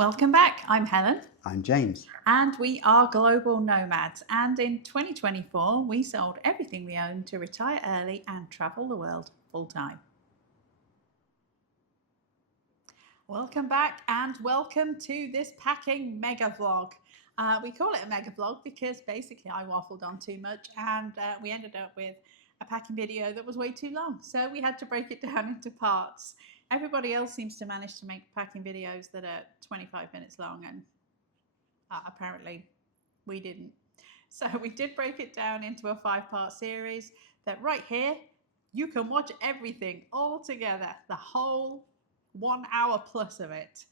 Welcome back. I'm Helen. I'm James. And we are global nomads. And in 2024, we sold everything we owned to retire early and travel the world full time. Welcome back and welcome to this packing mega vlog. We call it a mega vlog because basically I waffled on too much and we ended up with a packing video that was way too long. So we had to break it down into parts. Everybody else seems to manage to make packing videos that are 25 minutes long, and apparently we didn't. So we did break it down into a 5-part series that right here, you can watch everything all together, the whole 1 hour plus of it.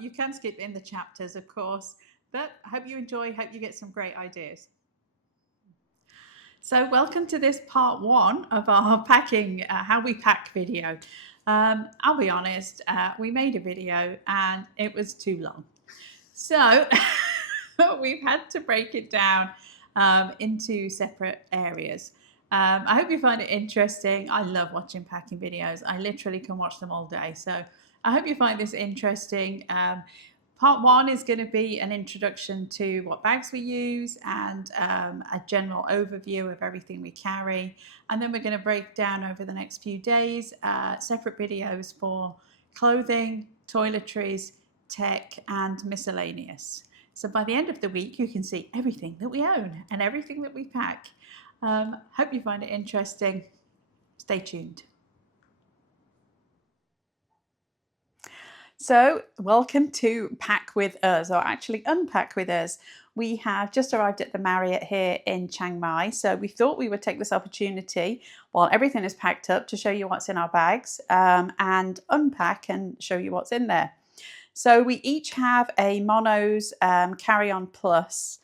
You can skip in the chapters, of course, but I hope you enjoy, hope you get some great ideas. So welcome to this part 1 of our packing, how we pack video. I'll be honest, we made a video and it was too long. So we've had to break it down into separate areas. I hope you find it interesting. I love watching packing videos. I literally can watch them all day. So I hope you find this interesting. Part 1 is going to be an introduction to what bags we use and a general overview of everything we carry. And then we're going to break down over the next few days separate videos for clothing, toiletries, tech, and miscellaneous. So by the end of the week, you can see everything that we own and everything that we pack. Hope you find it interesting. Stay tuned. So welcome to Pack With Us, or actually Unpack With Us. We have just arrived at the Marriott here in Chiang Mai. So we thought we would take this opportunity while everything is packed up to show you what's in our bags and unpack and show you what's in there. So we each have a Monos Carry-On Plus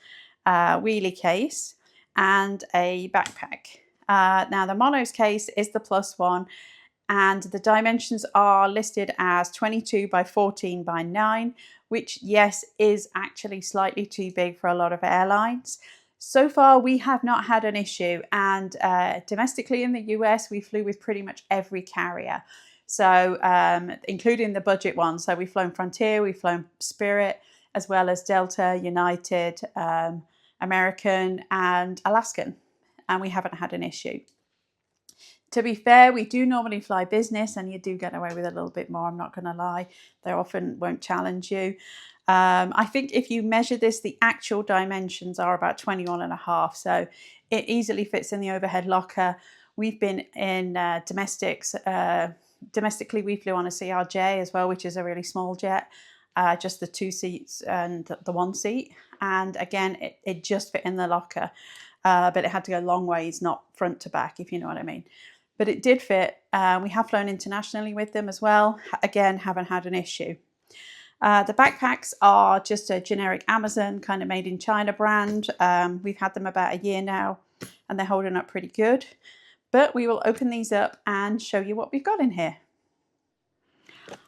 wheelie case and a backpack. Now the Monos case is the plus one, and the dimensions are listed as 22 by 14 by 9, which, yes, is actually slightly too big for a lot of airlines. So far, we have not had an issue, and domestically in the US, we flew with pretty much every carrier. So including the budget ones. So we've flown Frontier, we've flown Spirit, as well as Delta, United, American, and Alaskan, and we haven't had an issue. To be fair, we do normally fly business and you do get away with a little bit more, I'm not going to lie. They often won't challenge you. I think if you measure this, the actual dimensions are about 21.5. So it easily fits in the overhead locker. We've been in domestics. Domestically, we flew on a CRJ as well, which is a really small jet. Just the 2 seats and the 1 seat. And again, it just fit in the locker. But it had to go long ways, not front to back, if you know what I mean. But it did fit. We have flown internationally with them as well. Again, haven't had an issue. The backpacks are just a generic Amazon kind of made in China brand. We've had them about a year now and they're holding up pretty good. But we will open these up and show you what we've got in here.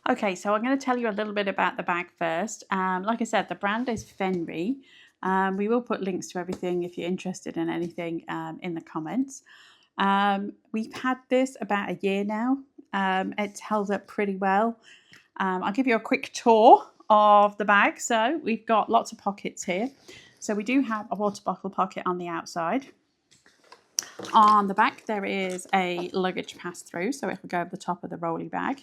Okay, so I'm going to tell you a little bit about the bag first. Like I said, the brand is Fenry. We will put links to everything if you're interested in anything in the comments. We've had this about a year now. It's held up pretty well. I'll give you a quick tour of the bag. So we've got lots of pockets here. So we do have a water bottle pocket on the outside. On the back there is a luggage pass-through, so it will go over the top of the rolly bag.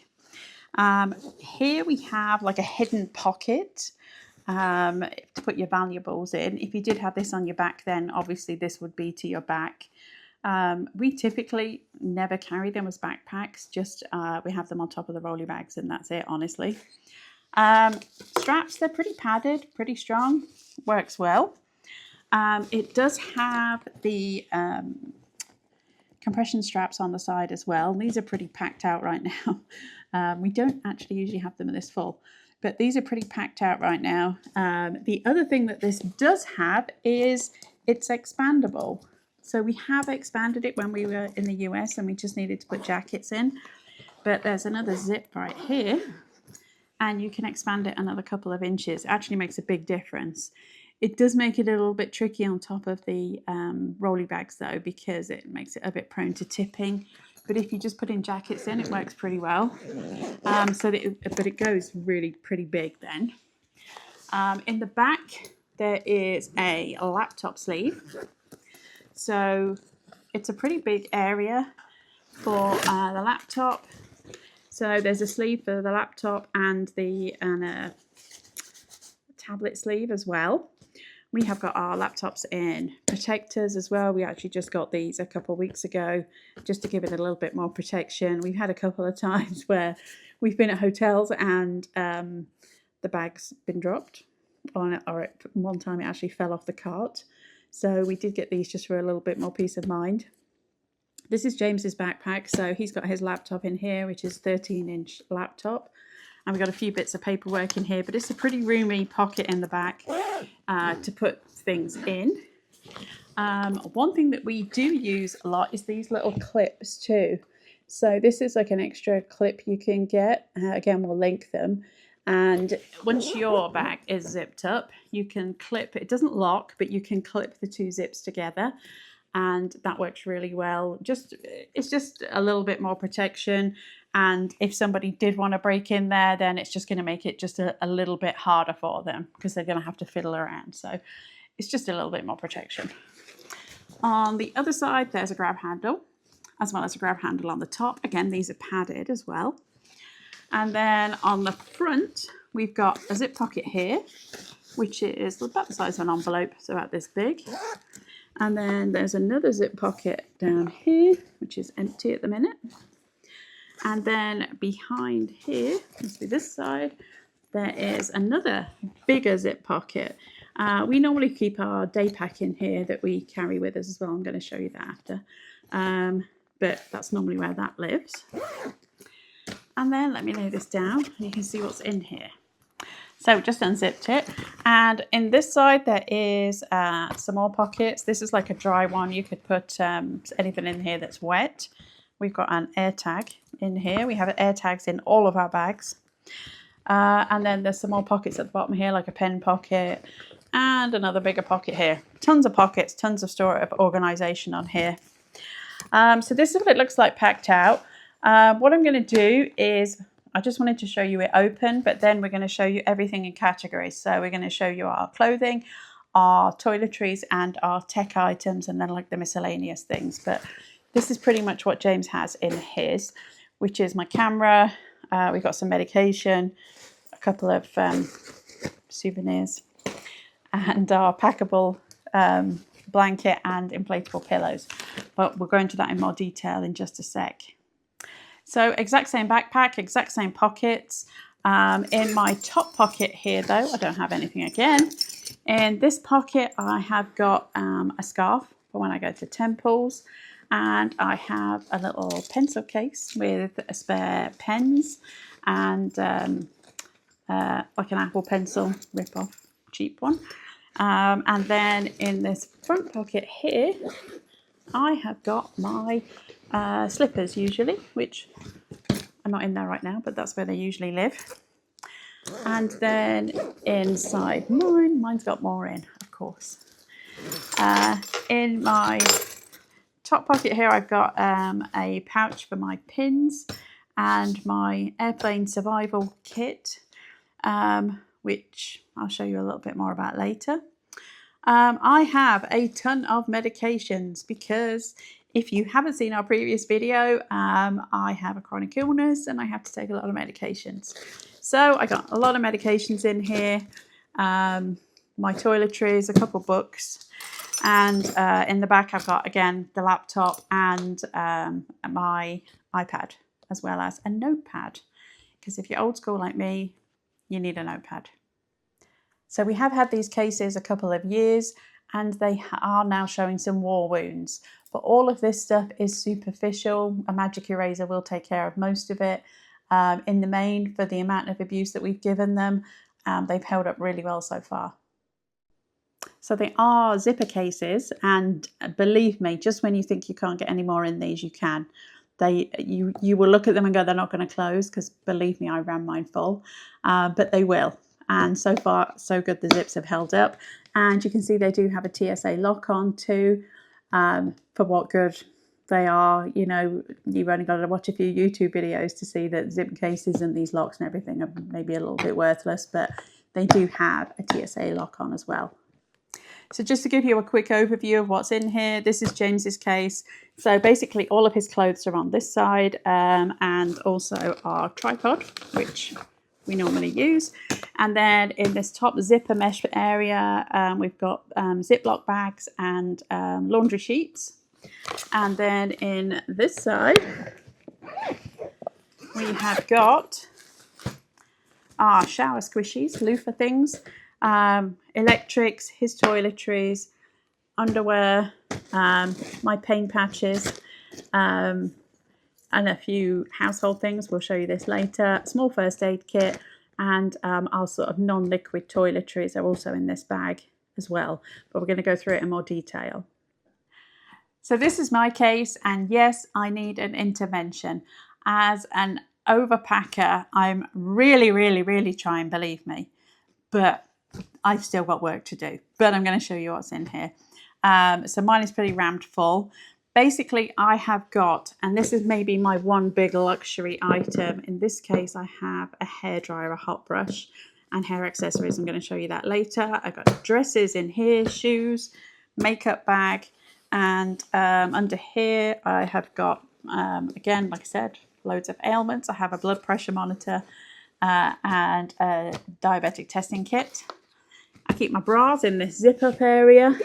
Here we have like a hidden pocket to put your valuables in. If you did have this on your back, then obviously this would be to your back. We typically never carry them as backpacks, just we have them on top of the rolly bags and that's it, honestly. Straps, they're pretty padded, pretty strong, works well. It does have the compression straps on the side as well. These are pretty packed out right now. We don't actually usually have them this full, but these are pretty packed out right now. The other thing that this does have is it's expandable. So we have expanded it when we were in the US and we just needed to put jackets in. But there's another zip right here and you can expand it another couple of inches. It actually makes a big difference. It does make it a little bit tricky on top of the rolly bags though, because it makes it a bit prone to tipping. But if you just put in jackets in, it works pretty well. But it goes really pretty big then. In the back, there is a laptop sleeve. So it's a pretty big area for the laptop. So there's a sleeve for the laptop and a tablet sleeve as well. We have got our laptops in protectors as well. We actually just got these a couple of weeks ago just to give it a little bit more protection. We've had a couple of times where we've been at hotels and the bag's been dropped on it, or one time it actually fell off the cart. So we did get these just for a little bit more peace of mind. This is James's backpack. So he's got his laptop in here, which is a 13-inch laptop. And we've got a few bits of paperwork in here, but it's a pretty roomy pocket in the back to put things in. One thing that we do use a lot is these little clips too. So this is like an extra clip you can get. Again, we'll link them. And once your bag is zipped up, you can clip, it doesn't lock, but you can clip the two zips together. And that works really well. It's just a little bit more protection. And if somebody did want to break in there, then it's just going to make it just a little bit harder for them because they're going to have to fiddle around. So it's just a little bit more protection. On the other side, there's a grab handle, as well as a grab handle on the top. Again, these are padded as well. And then on the front, we've got a zip pocket here, which is about the size of an envelope, so about this big. And then there's another zip pocket down here, which is empty at the minute. And then behind here, must be this side, there is another bigger zip pocket. We normally keep our day pack in here that we carry with us as well. I'm going to show you that after. But that's normally where that lives. And then let me lay this down and you can see what's in here. So just unzipped it, and in this side there is some more pockets. This is like a dry one. You could put anything in here that's wet. We've got an air tag in here. We have air tags in all of our bags. And then there's some more pockets at the bottom here, like a pen pocket and another bigger pocket here. Tons of pockets, tons of organisation on here. So this is what it looks like packed out. What I'm going to do is, I just wanted to show you it open, but then we're going to show you everything in categories. So we're going to show you our clothing, our toiletries, and our tech items, and then like the miscellaneous things. But this is pretty much what James has in his, which is my camera. We've got some medication, a couple of souvenirs, and our packable blanket and inflatable pillows. But we'll go into that in more detail in just a sec. So exact same backpack, exact same pockets. In my top pocket here though, I don't have anything again. In this pocket I have got a scarf for when I go to temples, and I have a little pencil case with a spare pens and like an Apple Pencil rip-off, cheap one. And then in this front pocket here I have got my slippers usually, which are not in there right now, but that's where they usually live. And then inside mine's got more in, of course. In my top pocket here I've got a pouch for my pins and my airplane survival kit, which I'll show you a little bit more about later. I have a ton of medications because if you haven't seen our previous video, I have a chronic illness and I have to take a lot of medications. So I got a lot of medications in here, my toiletries, a couple books, and in the back I've got, again, the laptop and my iPad, as well as a notepad, because if you're old school like me, you need a notepad. So we have had these cases a couple of years and they are now showing some war wounds. But all of this stuff is superficial. A magic eraser will take care of most of it. In the main, for the amount of abuse that we've given them, they've held up really well so far. So they are zipper cases, and believe me, just when you think you can't get any more in these, you can. You will look at them and go, they're not going to close, because believe me, I ran mine full, but they will. And so far, so good, the zips have held up. And you can see they do have a TSA lock on too. For what good they are, you know, you've only got to watch a few YouTube videos to see that zip cases and these locks and everything are maybe a little bit worthless, but they do have a TSA lock on as well. So just to give you a quick overview of what's in here, this is James's case. So basically all of his clothes are on this side, and also our tripod, which we normally use. And then in this top zipper mesh area, we've got Ziploc bags and laundry sheets. And then in this side, we have got our shower squishies, loofah things, electrics, his toiletries, underwear, my paint patches, and a few household things. We'll show you this later. Small first aid kit, and our sort of non-liquid toiletries are also in this bag as well, but we're going to go through it in more detail. So this is my case, and yes, I need an intervention. As an overpacker, I'm really trying, believe me, but I've still got work to do. But I'm going to show you what's in here. So mine is pretty rammed full. Basically, I have got, and this is maybe my one big luxury item. In this case, I have a hairdryer, a hot brush, and hair accessories. I'm going to show you that later. I've got dresses in here, shoes, makeup bag, and under here I have got, again, like I said, loads of ailments. I have a blood pressure monitor and a diabetic testing kit. I keep my bras in this zip-up area.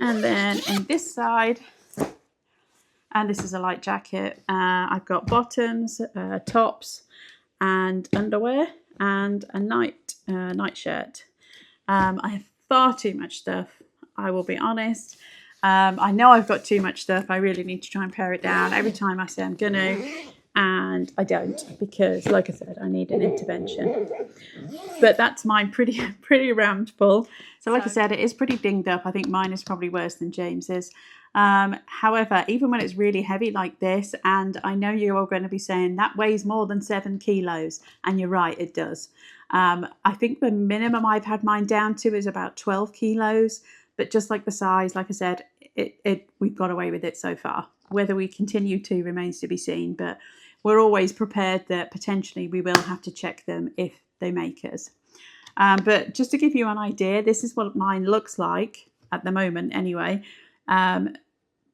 And then in this side, and this is a light jacket, I've got bottoms, tops, and underwear, and a night shirt. I have far too much stuff, I will be honest. I know I've got too much stuff. I really need to try and pare it down. Every time I say I'm gonna, and I don't, because like I said, I need an intervention. But that's mine, pretty rammed full. So like I said, it is pretty dinged up. I think mine is probably worse than James's. However, even when it's really heavy like this, and I know you're all going to be saying that weighs more than 7 kilos, and you're right, it does. I think the minimum I've had mine down to is about 12 kilos, but just like the size, like I said, we've got away with it so far. Whether we continue to remains to be seen, but we're always prepared that potentially we will have to check them if they make us. But just to give you an idea, this is what mine looks like at the moment anyway,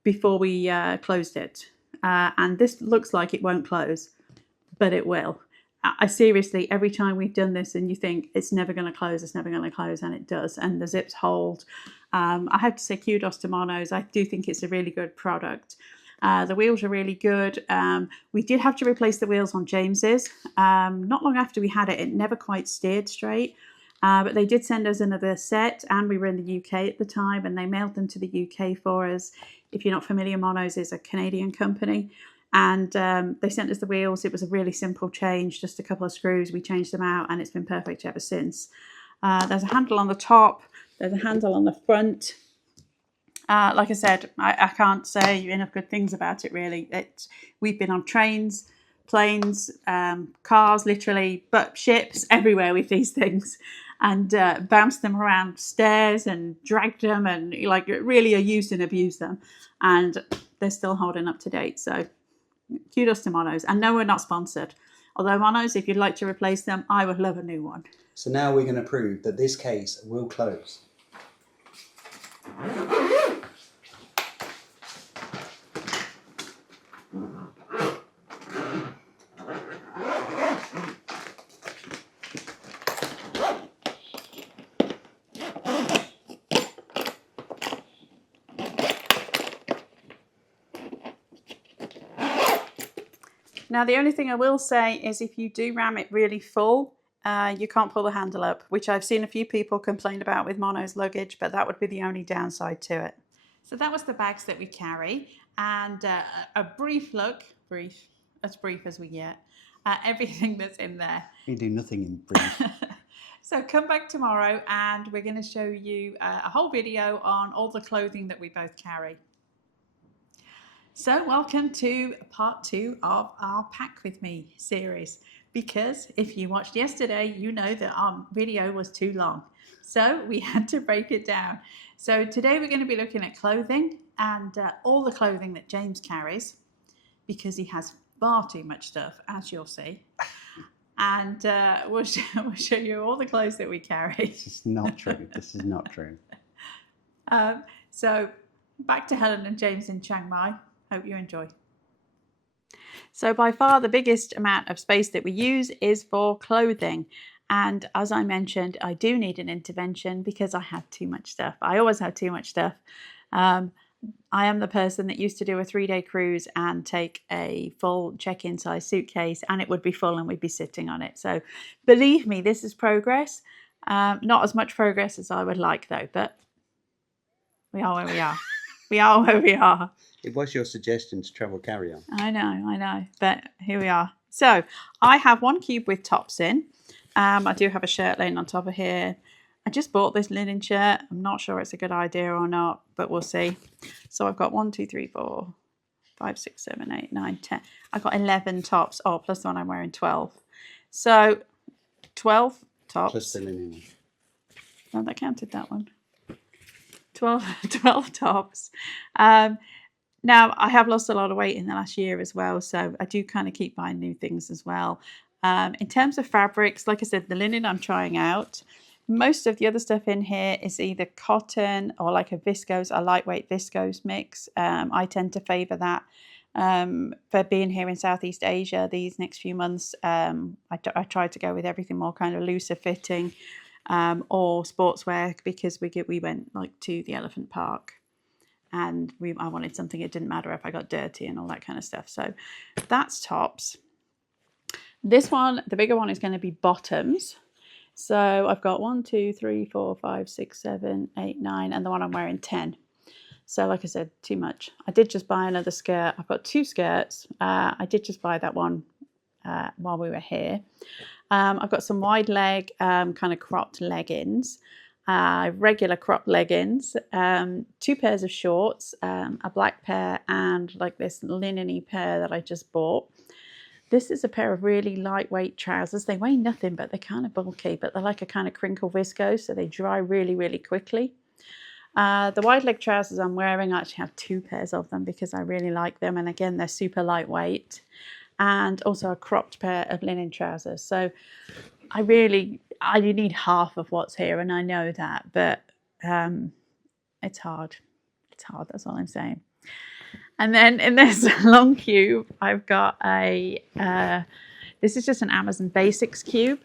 before we closed it. And this looks like it won't close, but it will. I seriously, every time we've done this and you think it's never going to close, and it does, and the zips hold. I have to say kudos to Monos. I do think it's a really good product. The wheels are really good. We did have to replace the wheels on James's. Not long after we had it, it never quite steered straight. But they did send us another set, and we were in the UK at the time, and they mailed them to the UK for us. If you're not familiar, Monos is a Canadian company. And they sent us the wheels. It was a really simple change, just a couple of screws. We changed them out, and it's been perfect ever since. There's a handle on the top. There's a handle on the front. Like I said, I can't say enough good things about it, really. We've been on trains, planes, cars, literally, but ships, everywhere with these things. And bounced them around stairs and dragged them and like really used and abused them. And they're still holding up to date. So kudos to Monos. And no, we're not sponsored. Although Monos, if you'd like to replace them, I would love a new one. So now we're going to prove that this case will close. Now, the only thing I will say is if you do ram it really full, you can't pull the handle up, which I've seen a few people complain about with Mono's luggage, but that would be the only downside to it. So that was the bags that we carry, and a brief look, as brief as we get, at everything that's in there. We do nothing in brief. So come back tomorrow and we're going to show you a whole video on all the clothing that we both carry. So welcome to part 2 of our Pack With Me series, because if you watched yesterday, you know that our video was too long. So we had to break it down. So today we're going to be looking at clothing and all the clothing that James carries, because he has far too much stuff, as you'll see. and we'll show you all the clothes that we carry. This is not true. This is not true. So back to Helen and James in Chiang Mai. Hope you enjoy. So by far the biggest amount of space that we use is for clothing. And as I mentioned, I do need an intervention because I have too much stuff. I always have too much stuff. I am the person that used to do a 3-day cruise and take a full check-in size suitcase, and it would be full and we'd be sitting on it. So believe me, this is progress. Not as much progress as I would like though, but we are where we are. We are where we are. It was your suggestion to travel carry-on. I know, but here we are. So I have one cube with tops in. I do have a shirt laying on top of here. I just bought this linen shirt. I'm not sure it's a good idea or not, but we'll see. So I've got 1, 2, 3, 4, 5, 6, 7, 8, 9, 10. I've got 11 tops. Oh, plus the one I'm wearing, 12. So 12 tops. Plus the linen. Oh, that counted, that one. 12 tops. Now, I have lost a lot of weight in the last year as well, so I do kind of keep buying new things as well. In terms of fabrics, like I said, the linen I'm trying out. Most of the other stuff in here is either cotton or like a lightweight viscose mix. I tend to favour that. For being here in Southeast Asia these next few months, I try to go with everything more kind of looser fitting or sportswear, because we went like to the elephant park. And I wanted something, it didn't matter if I got dirty and all that kind of stuff. So that's tops. This one, the bigger one, is going to be bottoms. So I've got 1, 2, 3, 4, 5, 6, 7, 8, 9, and the one I'm wearing 10. So like I said, too much. I did just buy another skirt. I've got 2 skirts. I did just buy that one while we were here. I've got some wide leg kind of cropped leggings. Regular cropped leggings, 2 pairs of shorts, a black pair and like this linen-y pair that I just bought. This is a pair of really lightweight trousers. They weigh nothing, but they're kind of bulky, but they're like a kind of crinkle viscose, so they dry really, really quickly. The wide leg trousers I'm wearing, I actually have 2 pairs of them because I really like them. And again, they're super lightweight. And also a cropped pair of linen trousers. So I need half of what's here, and I know that, but it's hard. It's hard, that's all I'm saying. And then in this long cube, I've got this is just an Amazon Basics cube.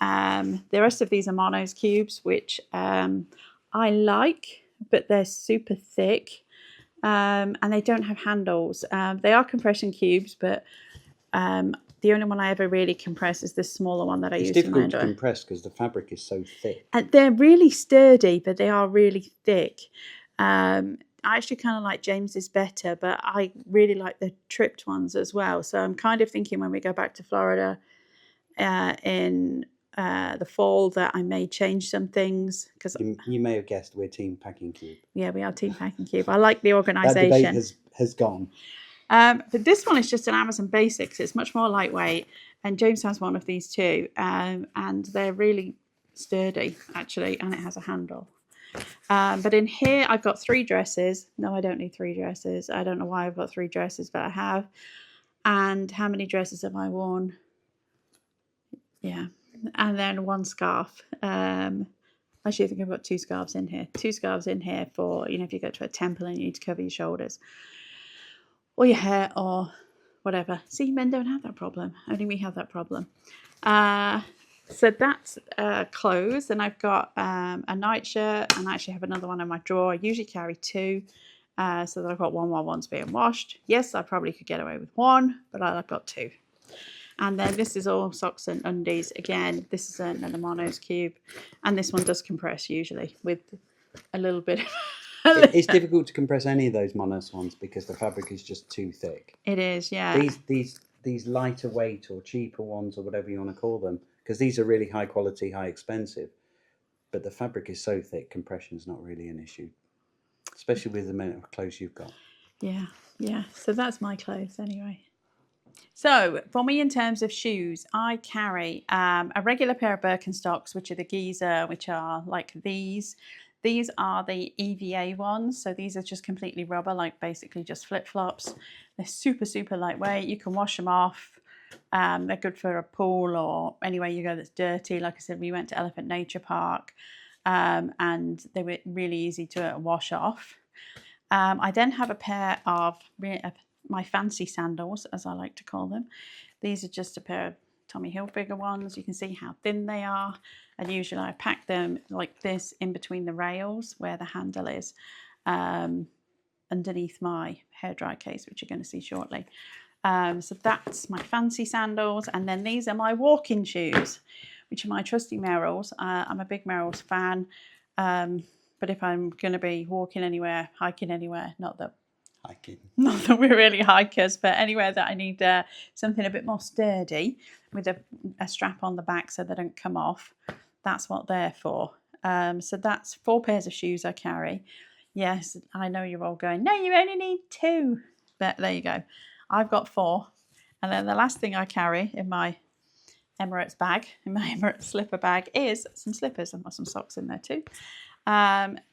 The rest of these are Mono's cubes, which I like, but they're super thick, and they don't have handles. They are compression cubes, but the only one I ever really compress is this smaller one that I use. It's difficult to compress because the fabric is so thick. And they're really sturdy, but they are really thick. I actually kind of like James's better, but I really like the tripped ones as well. So I'm kind of thinking when we go back to Florida in the fall that I may change some things. Because you may have guessed we're Team Packing Cube. Yeah, we are Team Packing Cube. I like the organisation. That debate has gone. But this one is just an Amazon Basics. It's much more lightweight, and James has one of these too, and they're really sturdy actually, and it has a handle. But in here I've got 3 dresses. No, I don't need 3 dresses. I don't know why I've got 3 dresses, but I have. And how many dresses have I worn? Yeah, and then 1 scarf. Actually, I think I've got 2 scarves in here. 2 scarves in here for, if you go to a temple and you need to cover your shoulders or your hair or whatever. See, men don't have that problem. Only we have that problem. So that's clothes. And I've got a nightshirt, and I actually have another one in my drawer. I usually carry 2, so that I've got one while one's being washed. Yes, I probably could get away with 1, but I've got 2. And then this is all socks and undies. Again, this is another Mono's cube. And this one does compress usually with a little bit of... It's difficult to compress any of those Monos ones because the fabric is just too thick. It is, yeah. These lighter weight or cheaper ones, or whatever you want to call them, because these are really high quality, high expensive, but the fabric is so thick, compression's not really an issue, especially with the amount of clothes you've got. Yeah. So that's my clothes anyway. So for me, in terms of shoes, I carry a regular pair of Birkenstocks, which are the Giza, which are like these. These are the EVA ones. So these are just completely rubber, like basically just flip-flops. They're super, super lightweight. You can wash them off. They're good for a pool or anywhere you go that's dirty. Like I said, we went to Elephant Nature Park, and they were really easy to wash off. I then have a pair of my fancy sandals, as I like to call them. These are just a pair of Tommy Hilfiger ones. You can see how thin they are. And usually I pack them like this in between the rails where the handle is, underneath my hairdryer case, which you're going to see shortly. So that's my fancy sandals. And then these are my walking shoes, which are my trusty Merrells. I'm a big Merrells fan. But if I'm going to be walking anywhere, hiking anywhere, not that we're really hikers, but anywhere that I need something a bit more sturdy with a strap on the back so they don't come off, that's what they're for. So that's 4 pairs of shoes I carry. Yes, I know you're all going, no, you only need 2. But there you go. I've got 4. And then the last thing I carry in my Emirates bag, in my Emirates slipper bag, is some slippers. I've got some socks in there too.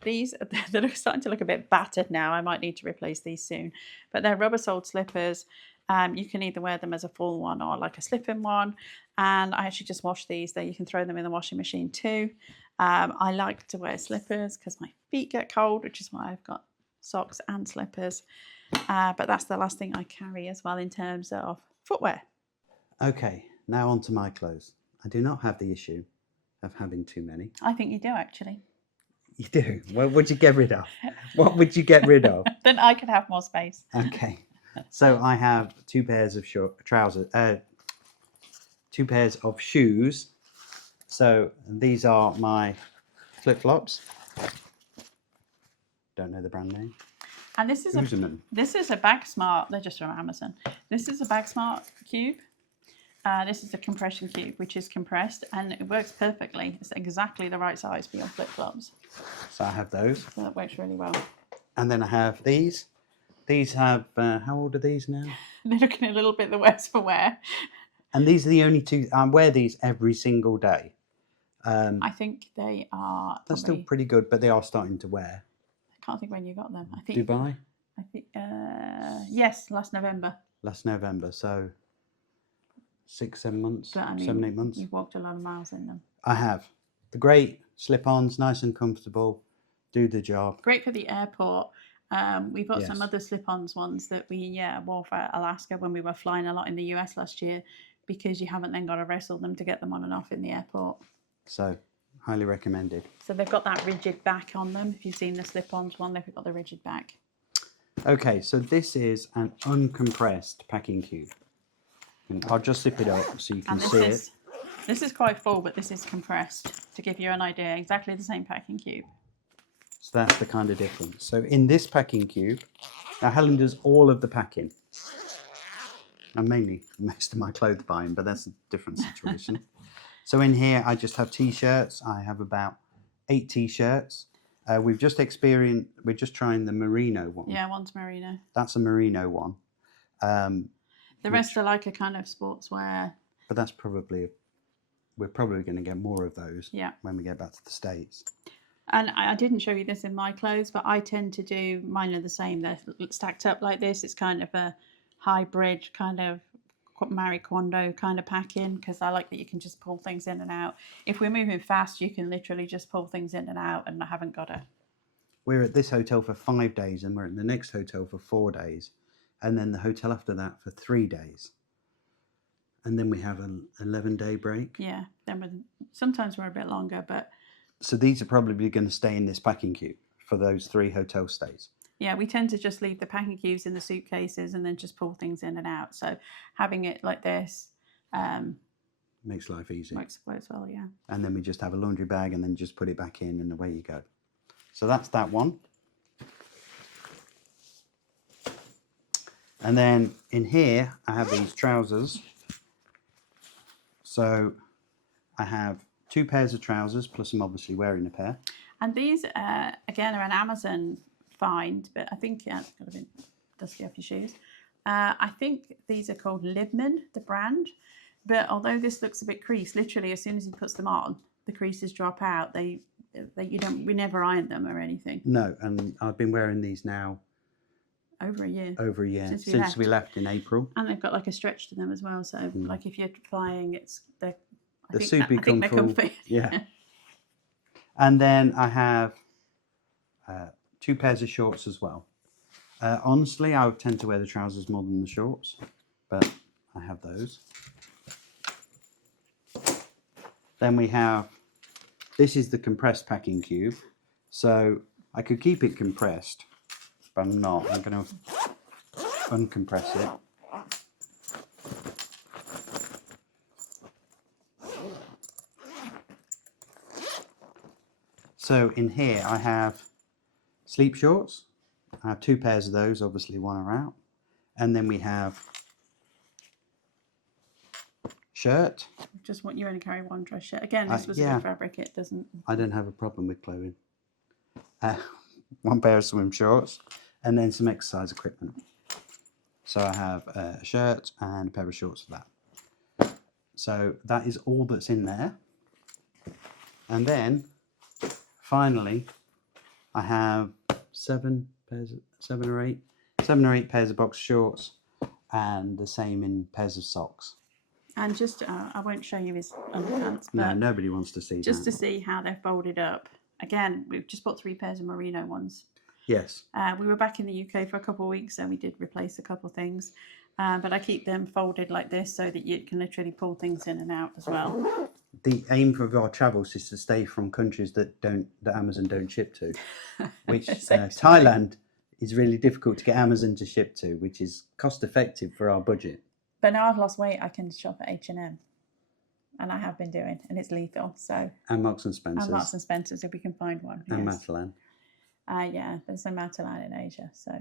These they're starting to look a bit battered now. I might need to replace these soon, but they're rubber soled slippers. You can either wear them as a full one or like a slip-in one, and I actually just wash these. There you can throw them in the washing machine too. I like to wear slippers because my feet get cold, which is why I've got socks and slippers. But that's the last thing I carry as well in terms of footwear. Okay, now on to my clothes. I do not have the issue of having too many. I think you do actually. You do? What would you get rid of? What would you get rid of? Then I could have more space. Okay. So I have 2 pairs of trousers, 2 pairs of shoes. So these are my flip-flops. Don't know the brand name. And this is a Bag Smart. They're just from Amazon. This is a Bag Smart cube. This is a compression cube, which is compressed, and it works perfectly. It's exactly the right size for your flip-flops. So I have those. So that works really well. And then I have these. These have, how old are these now? They're looking a little bit the worse for wear. And these are the only 2, I wear these every single day. I think they are... They're still pretty good, but they are starting to wear. I can't think when you got them. I think Dubai? I think, yes, last November. Last November, so 6, 7 months, But, I mean, 7, 8 months. You've walked a lot of miles in them. I have. The great slip-ons, nice and comfortable, do the job. Great for the airport. We've got some other slip-ons ones that we wore for Alaska when we were flying a lot in the US last year, because you haven't then got to wrestle them to get them on and off in the airport. So, highly recommended. So they've got that rigid back on them. If you've seen the slip-ons one, they've got the rigid back. Okay, so this is an uncompressed packing cube. And I'll just zip it up so you can see it. This is quite full, but this is compressed to give you an idea. Exactly the same packing cube. So that's the kind of difference. So in this packing cube, now Helen does all of the packing. And mainly most of my clothes buying, but that's a different situation. So in here, I just have T-shirts. I have about 8 T-shirts. We're just trying the merino one. Yeah, one's merino. That's a merino one. The rest are like a kind of sportswear. But that's we're probably going to get more of those when we get back to the States. And I didn't show you this in my clothes, but I tend to do, mine are the same. They're stacked up like this. It's kind of a hybrid kind of Marie Kondo kind of packing, because I like that you can just pull things in and out. If we're moving fast, you can literally just pull things in and out, and I haven't got to. We're at this hotel for 5 days, and we're at the next hotel for 4 days, and then the hotel after that for 3 days. And then we have an 11-day break. Yeah, then sometimes we're a bit longer, but... So these are probably going to stay in this packing cube for those 3 hotel stays. Yeah, we tend to just leave the packing cubes in the suitcases and then just pull things in and out. So having it like this... makes life easy. Works well, yeah. And then we just have a laundry bag and then just put it back in, and away you go. So that's that one. And then in here, I have these trousers. So I have 2 pairs of trousers, plus I'm obviously wearing a pair. And these, again, are an Amazon find, but I think it's got a bit dusty off your shoes. I think these are called Libman, the brand. But although this looks a bit creased, literally as soon as he puts them on, the creases drop out. We never iron them or anything. No, and I've been wearing these now over a year. Over a year Since we left in April. And they've got like a stretch to them as well. So like if you're flying, they're super comfortable. They're comfy. Yeah. And then I have 2 pairs of shorts as well. Honestly, I would tend to wear the trousers more than the shorts, but I have those. Then we have, this is the compressed packing cube. So I could keep it compressed, but I'm not. I'm going to uncompress it. So in here I have sleep shorts. I have 2 pairs of those, obviously one are out. And then we have shirt. Just want you only carry one dress shirt. Again, this was a good fabric. It doesn't. I don't have a problem with clothing. 1 pair of swim shorts and then some exercise equipment. So I have a shirt and a pair of shorts for that. So that is all that's in there. And then finally I have 7 or 8 pairs of box shorts and the same in pairs of socks. And just, I won't show you his underpants, but no, nobody wants to see just that. to see how they're folded up. Again, we've just bought 3 pairs of merino ones. Yes. We were back in the UK for a couple of weeks, and we did replace a couple of things. But I keep them folded like this so that you can literally pull things in and out as well. The aim of our travels is to stay from countries that Amazon don't ship to, which Thailand is really difficult to get Amazon to ship to, which is cost effective for our budget. But now I've lost weight, I can shop at H&M, and I have been doing, and it's lethal. So and Marks and Spencer's. And Marks and Spencer's if we can find one. And Matalan. Yeah, there's no Matalan in Asia. So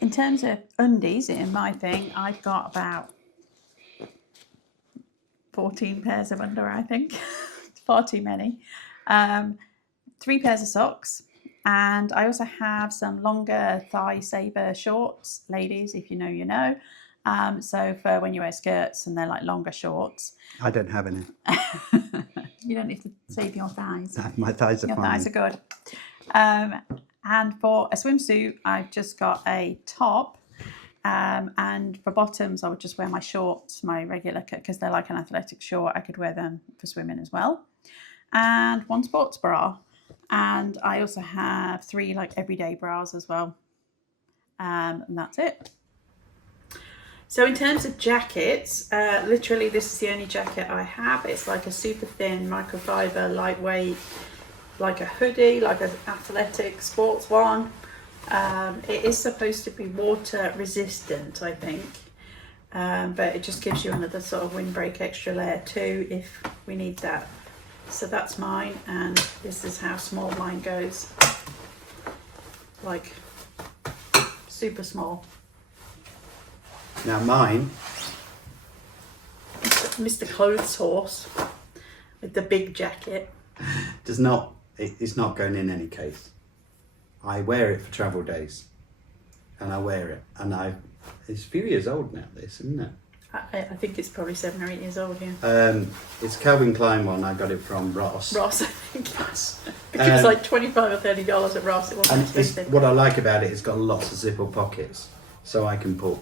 in terms of undies, in my thing, I've got about 14 pairs of under, I think. It's far too many. 3 pairs of socks. And I also have some longer thigh saver shorts. Ladies, if you know, you know. So for when you wear skirts and they're like longer shorts. I don't have any. You don't need to save your thighs. My thighs are fine. Your thighs are good. And for a swimsuit, I've just got a top. And for bottoms, I would just wear my shorts, my regular, because they're like an athletic short. I could wear them for swimming as well. And 1 sports bra. And I also have 3 like everyday bras as well. And that's it. So in terms of jackets, literally this is the only jacket I have. It's like a super thin microfiber, lightweight, like a hoodie, like an athletic sports one. It is supposed to be water resistant, I think. But it just gives you another sort of windbreak extra layer too if we need that. So that's mine, and this is how small mine goes. Like super small. Now mine, Mr. Clothes Horse with the big jacket. does not. It's not going in any case. I wear it for travel days, and I wear it, and it's a few years old now. This, isn't it? I think it's probably 7 or 8 years old. Yeah. It's Calvin Klein one. I got it from Ross. Ross, I think yes. It was like $25 or $30 at Ross. It wasn't expensive. What I like about it, it's got lots of zipper pockets, so I can put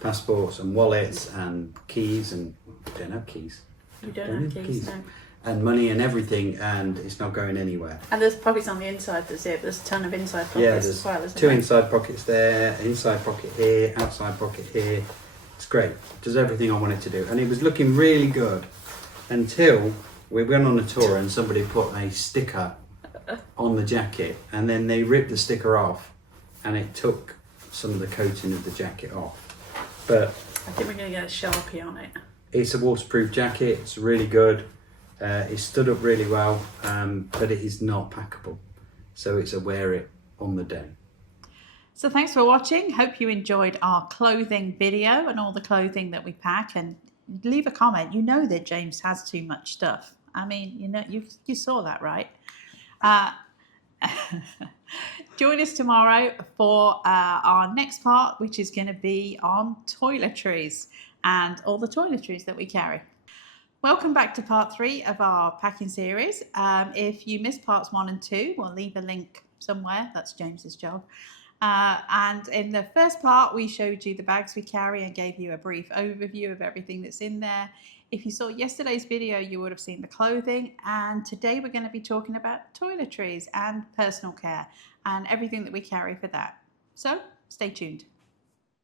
passports and wallets and keys, and I don't have keys. You don't have keys, no. And money and everything, and it's not going anywhere. And there's pockets on the inside that zip. There's a ton of inside pockets as well, isn't 2 there? inside pockets there, inside pocket here, outside pocket here. It's great. Does everything I want it to do. And it was looking really good until we went on a tour and somebody put a sticker on the jacket, and then they ripped the sticker off and it took some of the coating of the jacket off. But I think we're going to get a Sharpie on it. It's a waterproof jacket. It's really good. It stood up really well, but it is not packable. So it's a wear it on the day. So thanks for watching. Hope you enjoyed our clothing video and all the clothing that we pack. And leave a comment. You know that James has too much stuff. I mean, you know, you saw that, right? Join us tomorrow for our next part, which is going to be on toiletries and all the toiletries that we carry. Welcome back to part 3 of our packing series. If you missed parts 1 and 2, we'll leave a link somewhere. That's James's job. And in the first part, we showed you the bags we carry and gave you a brief overview of everything that's in there. If you saw yesterday's video, you would have seen the clothing. And today we're going to be talking about toiletries and personal care and everything that we carry for that. So stay tuned.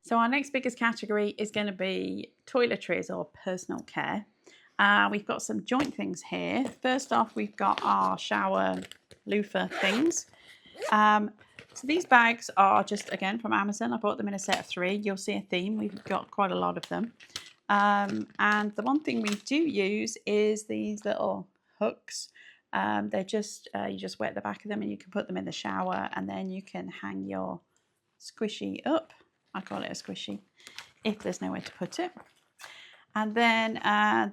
So our next biggest category is going to be toiletries or personal care. We've got some joint things here. First off, we've got our shower loofah things. So these bags are just, again, from Amazon. I bought them in a set of 3. You'll see a theme. We've got quite a lot of them. And the one thing we do use is these little hooks. They're just, you just wet the back of them and you can put them in the shower, and then you can hang your squishy up. I call it a squishy if there's nowhere to put it. And then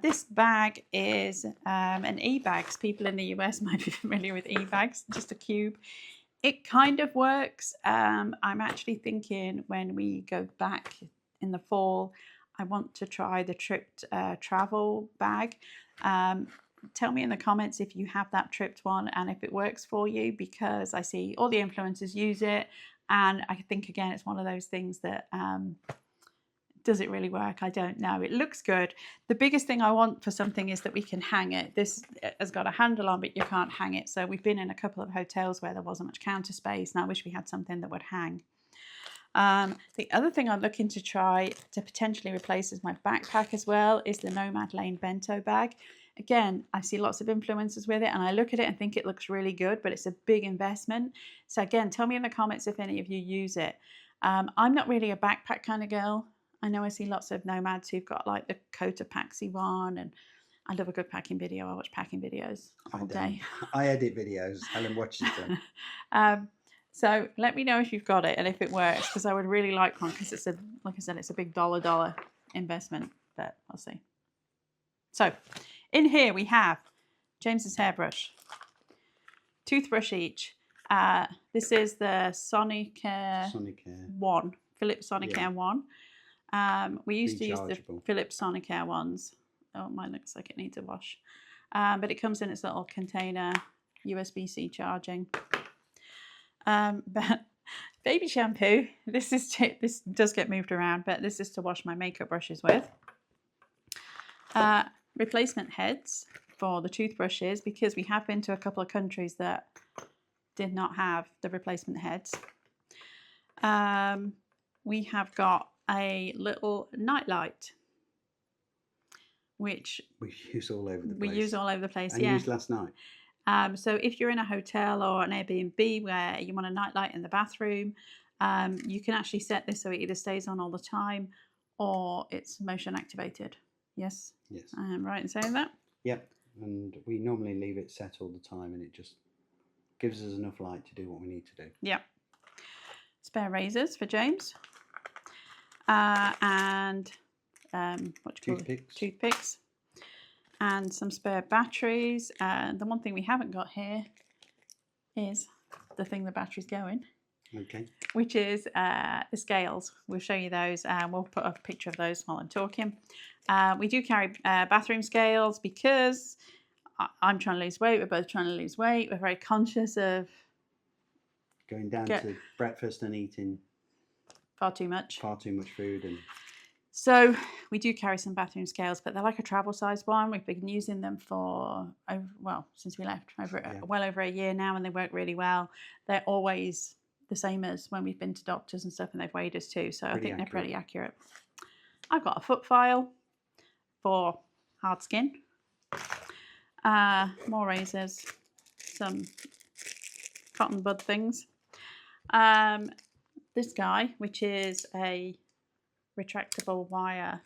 this bag is an e-bags. People in the US might be familiar with e-bags, just a cube. It kind of works. I'm actually thinking when we go back in the fall, I want to try the tripped travel bag. Tell me in the comments if you have that tripped one and if it works for you, because I see all the influencers use it. And I think, again, it's one of those things that, does it really work? I don't know. It looks good. The biggest thing I want for something is that we can hang it. This has got a handle on, but you can't hang it. So we've been in a couple of hotels where there wasn't much counter space, and I wish we had something that would hang. The other thing I'm looking to try to potentially replace as my backpack as well is the Nomad Lane bento bag. Again, I see lots of influencers with it and I look at it and think it looks really good, but it's a big investment. So again, tell me in the comments if any of you use it. I'm not really a backpack kind of girl. I know I see lots of nomads who've got like the Kota Paxi one, and I love a good packing video. I watch packing videos all day. I edit videos. Helen watches them. So let me know if you've got it and if it works, because I would really like one, because it's like I said, it's a big dollar investment, but I'll see. So in here we have James's hairbrush, toothbrush each. This is the Sonicare 1, Philips Sonicare 1. We used to use the Philips Sonicare ones. Oh, mine looks like it needs a wash. But it comes in its little container, USB-C charging. But baby shampoo, this does get moved around, but this is to wash my makeup brushes with. Replacement heads for the toothbrushes, because we have been to a couple of countries that did not have the replacement heads. We have got a little nightlight, which we use all over the place. We use all over the place, and used last night. So if you're in a hotel or an Airbnb where you want a nightlight in the bathroom, you can actually set this so it either stays on all the time or it's motion activated. Yes? Yes. I am right in saying that? Yep. And we normally leave it set all the time, and it just gives us enough light to do what we need to do. Yep. Spare razors for James. And what do you call it? Toothpicks. And some spare batteries. The one thing we haven't got here is the thing the batteries go in. Okay. Which is the scales. We'll show you those, and we'll put up a picture of those while I'm talking. We do carry bathroom scales because I'm trying to lose weight. We're both trying to lose weight. We're very conscious of going down to breakfast and eating far too much food. And so we do carry some bathroom scales, but they're like a travel size one. We've been using them for since we left, well over a year now, and they work really well. They're always the same as when we've been to doctors and stuff, and they've weighed us too, so I think they're pretty accurate. I've got a foot file for hard skin, more razors, some cotton bud things. This guy, which is a retractable wire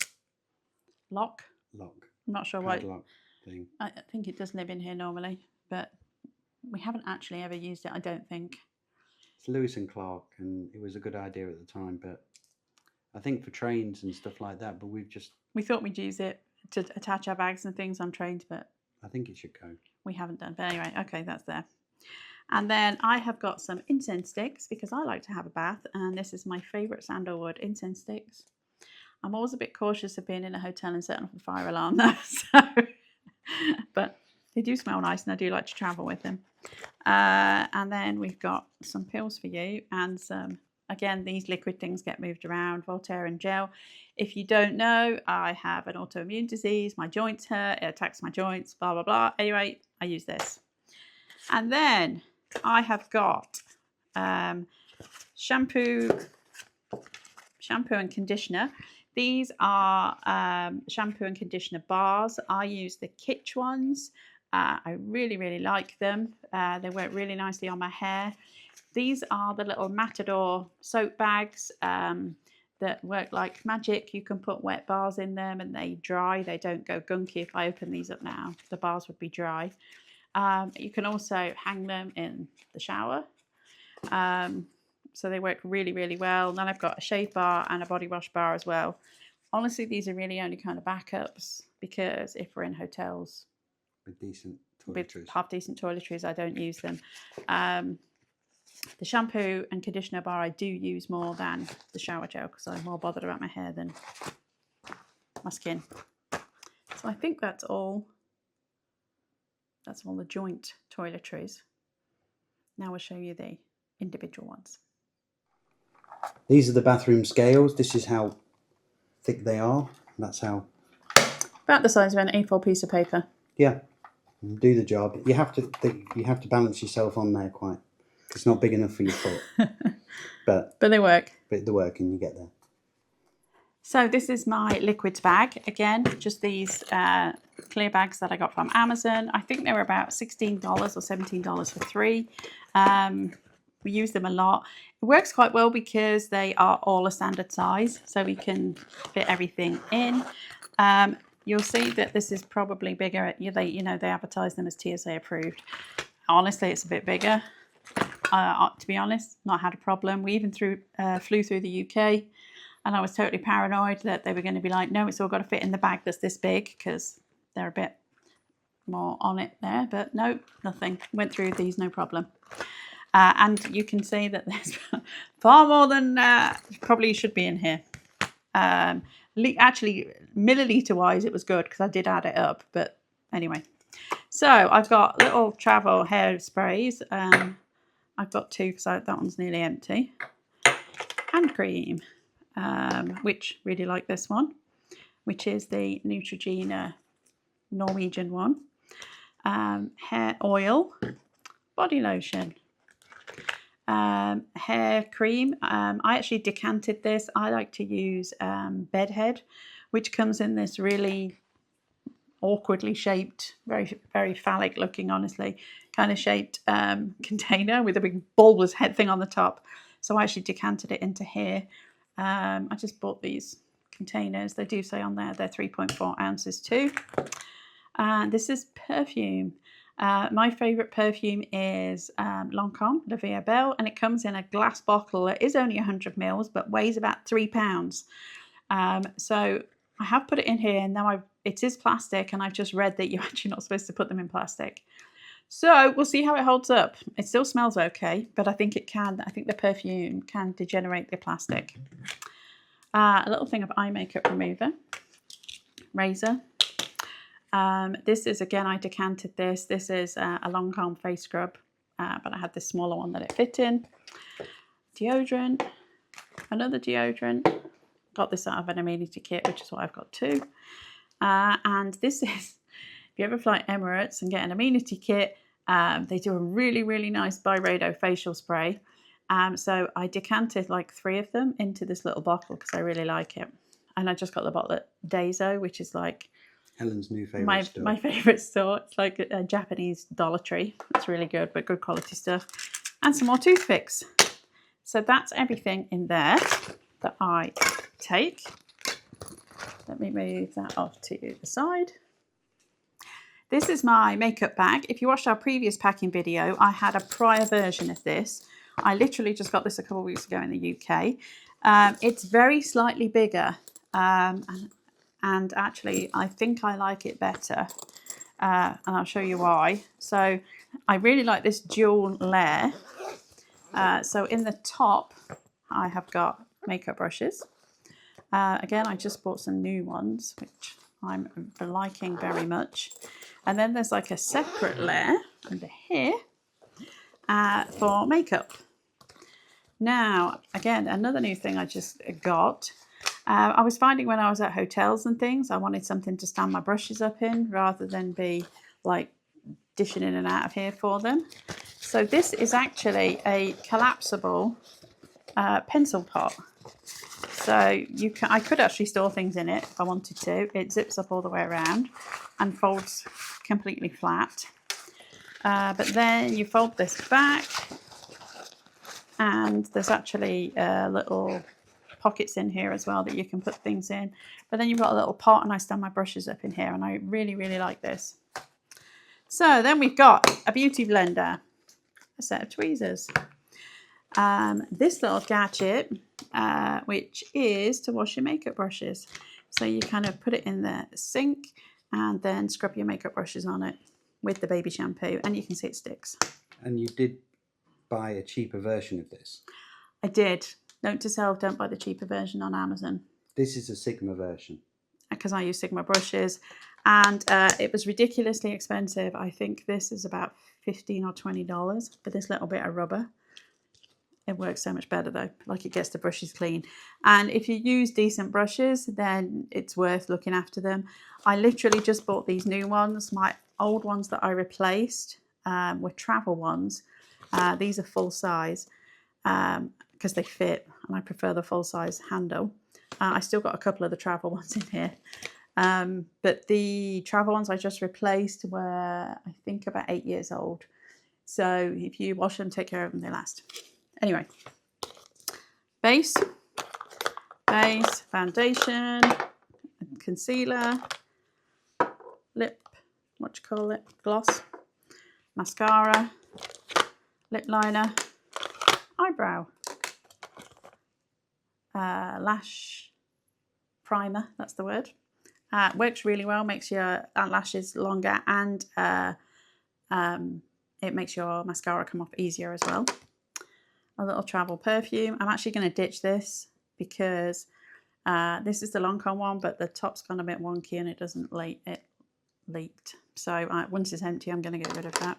lock. I'm not sure why. Thing. I think it does live in here normally, but we haven't actually ever used it, I don't think. It's Lewis and Clark, and it was a good idea at the time, but I think for trains and stuff like that, but we thought we'd use it to attach our bags and things on trains, but I think it should go. We haven't done, but anyway, okay, that's there. And then I have got some incense sticks because I like to have a bath, and this is my favourite sandalwood incense sticks. I'm always a bit cautious of being in a hotel and setting off a fire alarm though, so but they do smell nice and I do like to travel with them. And then we've got some pills for you and some again, these liquid things get moved around, Voltaren and gel. If you don't know, I have an autoimmune disease, my joints hurt, it attacks my joints, blah, blah, blah. Anyway, I use this. And then I have got shampoo and conditioner. These are shampoo and conditioner bars. I use the Kitsch ones. I really, really like them. They work really nicely on my hair. These are the little Matador soap bags that work like magic. You can put wet bars in them and they dry. They don't go gunky. If I open these up now, the bars would be dry. You can also hang them in the shower. So they work really, really well. And then I've got a shave bar and a body wash bar as well. Honestly, these are really only kind of backups because if we're in hotels with half-decent toiletries, I don't use them. The shampoo and conditioner bar I do use more than the shower gel because I'm more bothered about my hair than my skin. So I think that's all. That's all the joint toiletries. Now I'll show you the individual ones. These are the bathroom scales. This is how thick they are. That's how. About the size of an A4 piece of paper. Yeah, do the job. You have to balance yourself on there quite. It's not big enough for your foot, but they work. But they work, and you get there. So this is my liquids bag. Again, just these clear bags that I got from Amazon. I think they were about $16 or $17 for 3. We use them a lot. It works quite well because they are all a standard size, so we can fit everything in. You'll see that this is probably bigger. They advertise them as TSA approved. Honestly, it's a bit bigger. To be honest, not had a problem. We even flew through the UK, and I was totally paranoid that they were going to be like, no, it's all got to fit in the bag that's this big because they're a bit more on it there. But no, nothing. Went through these, no problem. And you can see that there's far more than probably should be in here. Actually, milliliter-wise, it was good because I did add it up. But anyway, so I've got little travel hair sprays. I've got 2 because that one's nearly empty. Hand cream, which really like this one, which is the Neutrogena Norwegian one. Hair oil, body lotion. Hair cream. I actually decanted this. I like to use Bedhead, which comes in this really awkwardly shaped, very, very phallic looking, honestly, kind of shaped container with a big bulbous head thing on the top. So I actually decanted it into here. I just bought these containers. They do say on there they're 3.4 ounces too. And this is perfume. My favourite perfume is Lancôme La Vie Est Belle, and it comes in a glass bottle. It is only 100 mils, but weighs about 3 pounds. So I have put it in here, and now it is plastic, and I've just read that you're actually not supposed to put them in plastic. So we'll see how it holds up. It still smells okay, but I think the perfume can degenerate the plastic. A little thing of eye makeup remover, razor. This is, again, I decanted this. This is a Lancôme face scrub, but I had this smaller one that it fit in. Deodorant, another deodorant. Got this out of an amenity kit, which is what I've got too. And this is, if you ever fly Emirates and get an amenity kit, they do a really, really nice Byredo facial spray. So I decanted like 3 of them into this little bottle because I really like it. And I just got the bottle at Daiso, which is like Helen's new favourite store. My favourite store. It's like a Japanese Dollar Tree. It's really good, but good quality stuff. And some more toothpicks. So that's everything in there that I take. Let me move that off to the side. This is my makeup bag. If you watched our previous packing video, I had a prior version of this. I literally just got this a couple of weeks ago in the UK. It's very slightly bigger. And actually, I think I like it better. And I'll show you why. So I really like this dual layer. So in the top, I have got makeup brushes. Again, I just bought some new ones, which I'm liking very much. And then there's like a separate layer under here for makeup. Now, again, another new thing I just got. I was finding when I was at hotels and things, I wanted something to stand my brushes up in rather than be like dishing in and out of here for them. So this is actually a collapsible pencil pot. So I could actually store things in it if I wanted to. It zips up all the way around and folds completely flat. But then you fold this back, and there's actually little pockets in here as well that you can put things in. But then you've got a little pot, and I stand my brushes up in here, and I really, really like this. So then we've got a beauty blender, a set of tweezers, this little gadget, which is to wash your makeup brushes. So you kind of put it in the sink and then scrub your makeup brushes on it with the baby shampoo, and you can see it sticks. And you did buy a cheaper version of this? I did. Note to self, don't buy the cheaper version on Amazon. This is a Sigma version. Because I use Sigma brushes, and it was ridiculously expensive. I think this is about $15 or $20 for this little bit of rubber. It works so much better though, like it gets the brushes clean. And if you use decent brushes, then it's worth looking after them. I literally just bought these new ones. My old ones that I replaced were travel ones. These are full size because they fit, and I prefer the full size handle. I still got a couple of the travel ones in here. But the travel ones I just replaced were, I think, about 8 years old. So if you wash them, take care of them, they last. Anyway, base, foundation, concealer, gloss, mascara, lip liner, eyebrow, lash primer, that's the word. Works really well, makes your lashes longer, and it makes your mascara come off easier as well. A little travel perfume. I'm actually going to ditch this because this is the Lancome one, but the top's gone a bit wonky and it doesn't it leaked. So once it's empty, I'm going to get rid of that.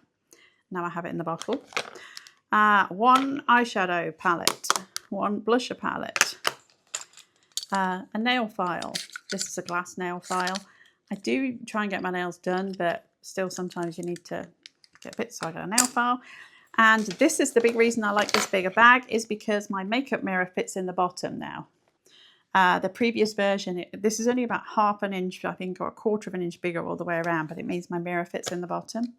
Now I have it in the bottle. One eyeshadow palette, one blusher palette, a nail file. This is a glass nail file. I do try and get my nails done, but still sometimes you need to get bits, so I got a nail file. And this is the big reason I like this bigger bag, is because my makeup mirror fits in the bottom now. The previous version, this is only about ½ an inch, I think, or ½ of an inch bigger all the way around, but it means my mirror fits in the bottom.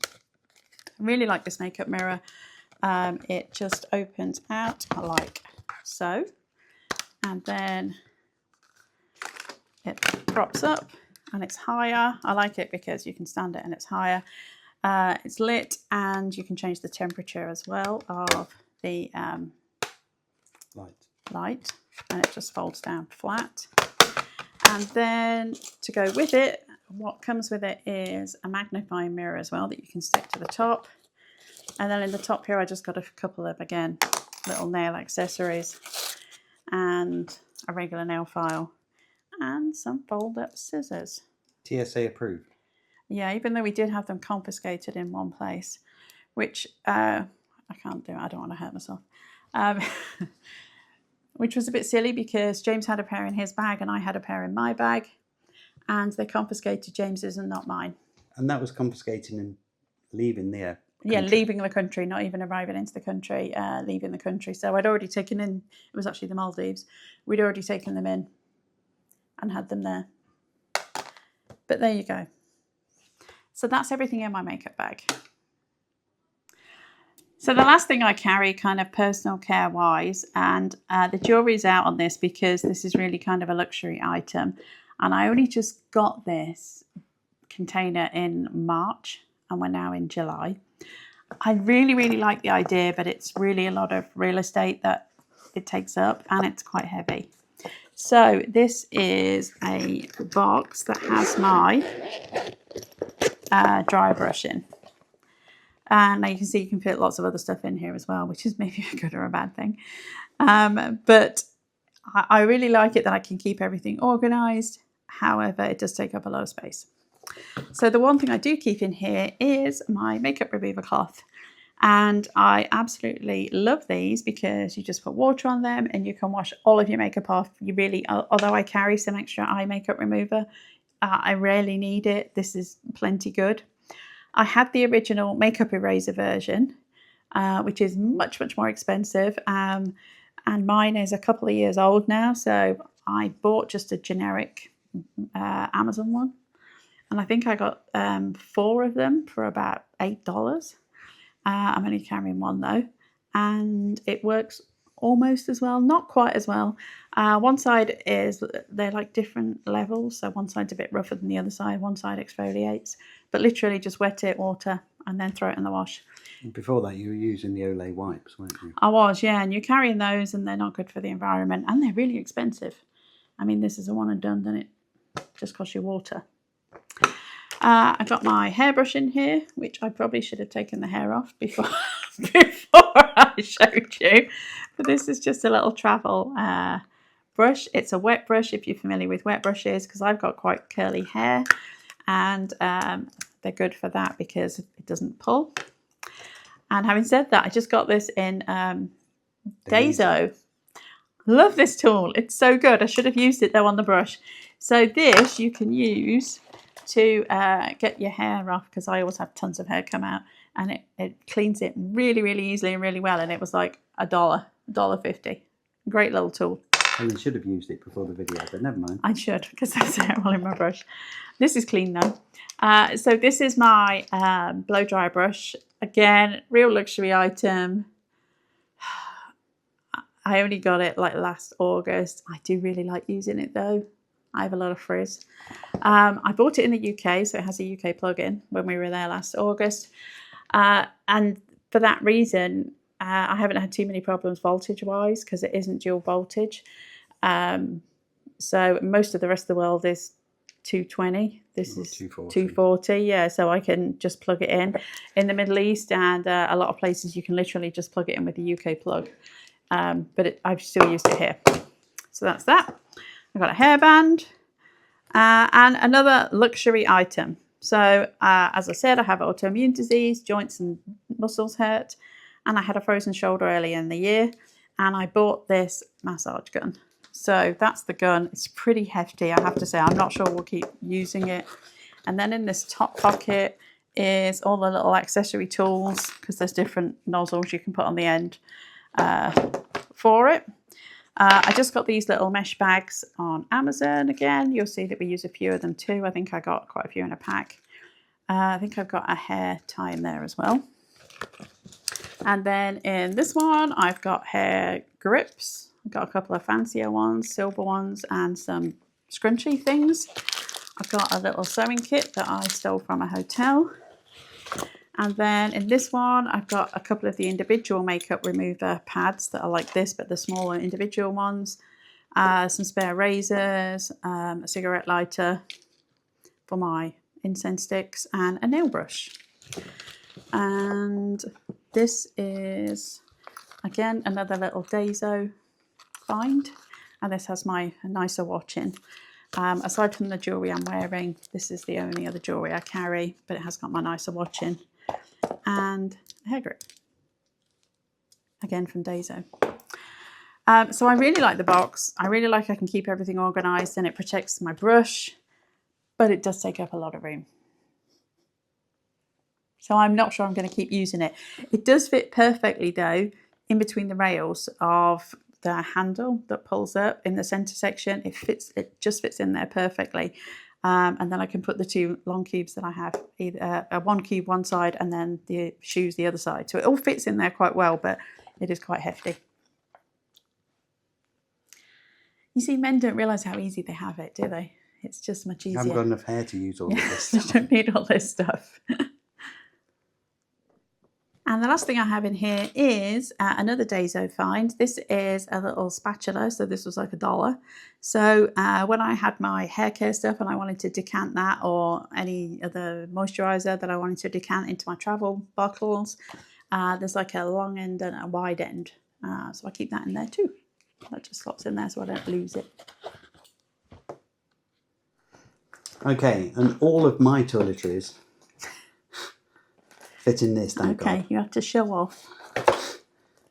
I really like this makeup mirror. It just opens out like so, and then it props up and it's higher. I like it because you can stand it and it's higher. It's lit, and you can change the temperature as well of the light, and it just folds down flat. And then to go with it, what comes with it is a magnifying mirror as well that you can stick to the top. And then in the top here, I just got a couple of, again, little nail accessories and a regular nail file and some fold-up scissors. TSA approved. Yeah, even though we did have them confiscated in one place, which I can't do. I don't want to hurt myself. Which was a bit silly because James had a pair in his bag and I had a pair in my bag, and they confiscated James's and not mine. And that was confiscating and leaving the country. Yeah, leaving the country, not even arriving into the country, leaving the country. So I'd already taken in, it was actually the Maldives, we'd already taken them in and had them there. But there you go. So that's everything in my makeup bag. So the last thing I carry, kind of personal care wise, and the jury's out on this because this is really kind of a luxury item. And I only just got this container in March and we're now in July. I really, really like the idea, but it's really a lot of real estate that it takes up, and it's quite heavy. So this is a box that has my dry brush in. And now you can see you can fit lots of other stuff in here as well, which is maybe a good or a bad thing. But I really like it that I can keep everything organised. However, it does take up a lot of space. So the one thing I do keep in here is my makeup remover cloth. And I absolutely love these because you just put water on them and you can wash all of your makeup off. You really, although I carry some extra eye makeup remover, I rarely need it. This is plenty good. I had the original makeup eraser version, which is much, much more expensive. And mine is a couple of years old now. So I bought just a generic Amazon one. And I think I got 4 of them for about $8. I'm only carrying one though, and it works almost as well, not quite as well. One side is, they're like different levels, so one side's a bit rougher than the other side, one side exfoliates, but literally just wet it, water, and then throw it in the wash. Before that you were using the Olay wipes, weren't you? I was, yeah, and you're carrying those and they're not good for the environment and they're really expensive. I mean, this is a one and done, then it just costs you water. I've got my hairbrush in here, which I probably should have taken the hair off before I showed you. But this is just a little travel brush. It's a wet brush, if you're familiar with wet brushes, because I've got quite curly hair. And they're good for that because it doesn't pull. And having said that, I just got this in Daiso. Love this tool. It's so good. I should have used it though on the brush. So this you can use to get your hair off, because I always have tons of hair come out, and it cleans it really, really easily and really well. And it was like $1.50. Great little tool. Helen should have used it before the video, but never mind. I should, because there's hair all in my brush. This is clean though. So this is my blow dry brush. Again, real luxury item. I only got it like last August. I do really like using it though. I have a lot of frizz. I bought it in the UK, so it has a UK plug-in when we were there last August. And for that reason, I haven't had too many problems voltage-wise because it isn't dual voltage. So most of the rest of the world is 220. This is 240. Yeah, so I can just plug it in. In the Middle East and a lot of places, you can literally just plug it in with the UK plug. But I've still used it here. So that's that. I've got a hairband and another luxury item. So as I said, I have autoimmune disease, joints and muscles hurt, and I had a frozen shoulder earlier in the year, and I bought this massage gun. So that's the gun. It's pretty hefty, I have to say. I'm not sure we'll keep using it. And then in this top pocket is all the little accessory tools, because there's different nozzles you can put on the end for it. I just got these little mesh bags on Amazon again. You'll see that we use a few of them too. I think I got quite a few in a pack. I think I've got a hair tie in there as well. And then in this one, I've got hair grips. I've got a couple of fancier ones, silver ones, and some scrunchy things. I've got a little sewing kit that I stole from a hotel. And then in this one, I've got a couple of the individual makeup remover pads that are like this, but the smaller individual ones. Some spare razors, a cigarette lighter for my incense sticks, and a nail brush. And this is, again, another little Daiso find. And this has my nicer watch in. Aside from the jewellery I'm wearing, this is the only other jewellery I carry, but it has got my nicer watch in. And a hair grip, again from Daiso. So I really like the box. I really like I can keep everything organised, and it protects my brush, but it does take up a lot of room. So I'm not sure I'm going to keep using it. It does fit perfectly though in between the rails of the handle that pulls up in the centre section. It just fits in there perfectly. And then I can put the 2 long cubes that I have, either one cube one side and then the shoes the other side. So it all fits in there quite well, but it is quite hefty. You see, men don't realise how easy they have it, do they? It's just much easier. I haven't got enough hair to use all of this They stuff. don't need all this stuff. And the last thing I have in here is another Daiso find. This is a little spatula, so this was like $1. So when I had my hair care stuff and I wanted to decant that, or any other moisturiser that I wanted to decant into my travel bottles, there's like a long end and a wide end. So I keep that in there too. That just slots in there so I don't lose it. Okay, and all of my toiletries fit in this, thank Okay, God. you have to show off.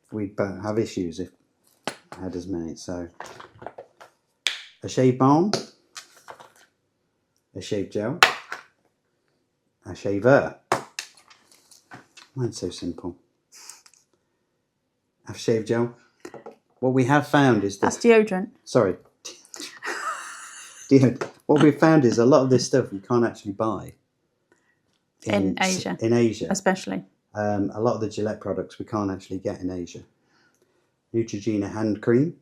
We'd have issues if I had as many. So, a shave balm, a shave gel, a shaver. Mine's so simple. A shave gel. What we have found is That's deodorant. Sorry. What we've found is a lot of this stuff you can't actually buy In Asia. In Asia, especially. a lot of the Gillette products we can't actually get in Asia. Neutrogena hand cream.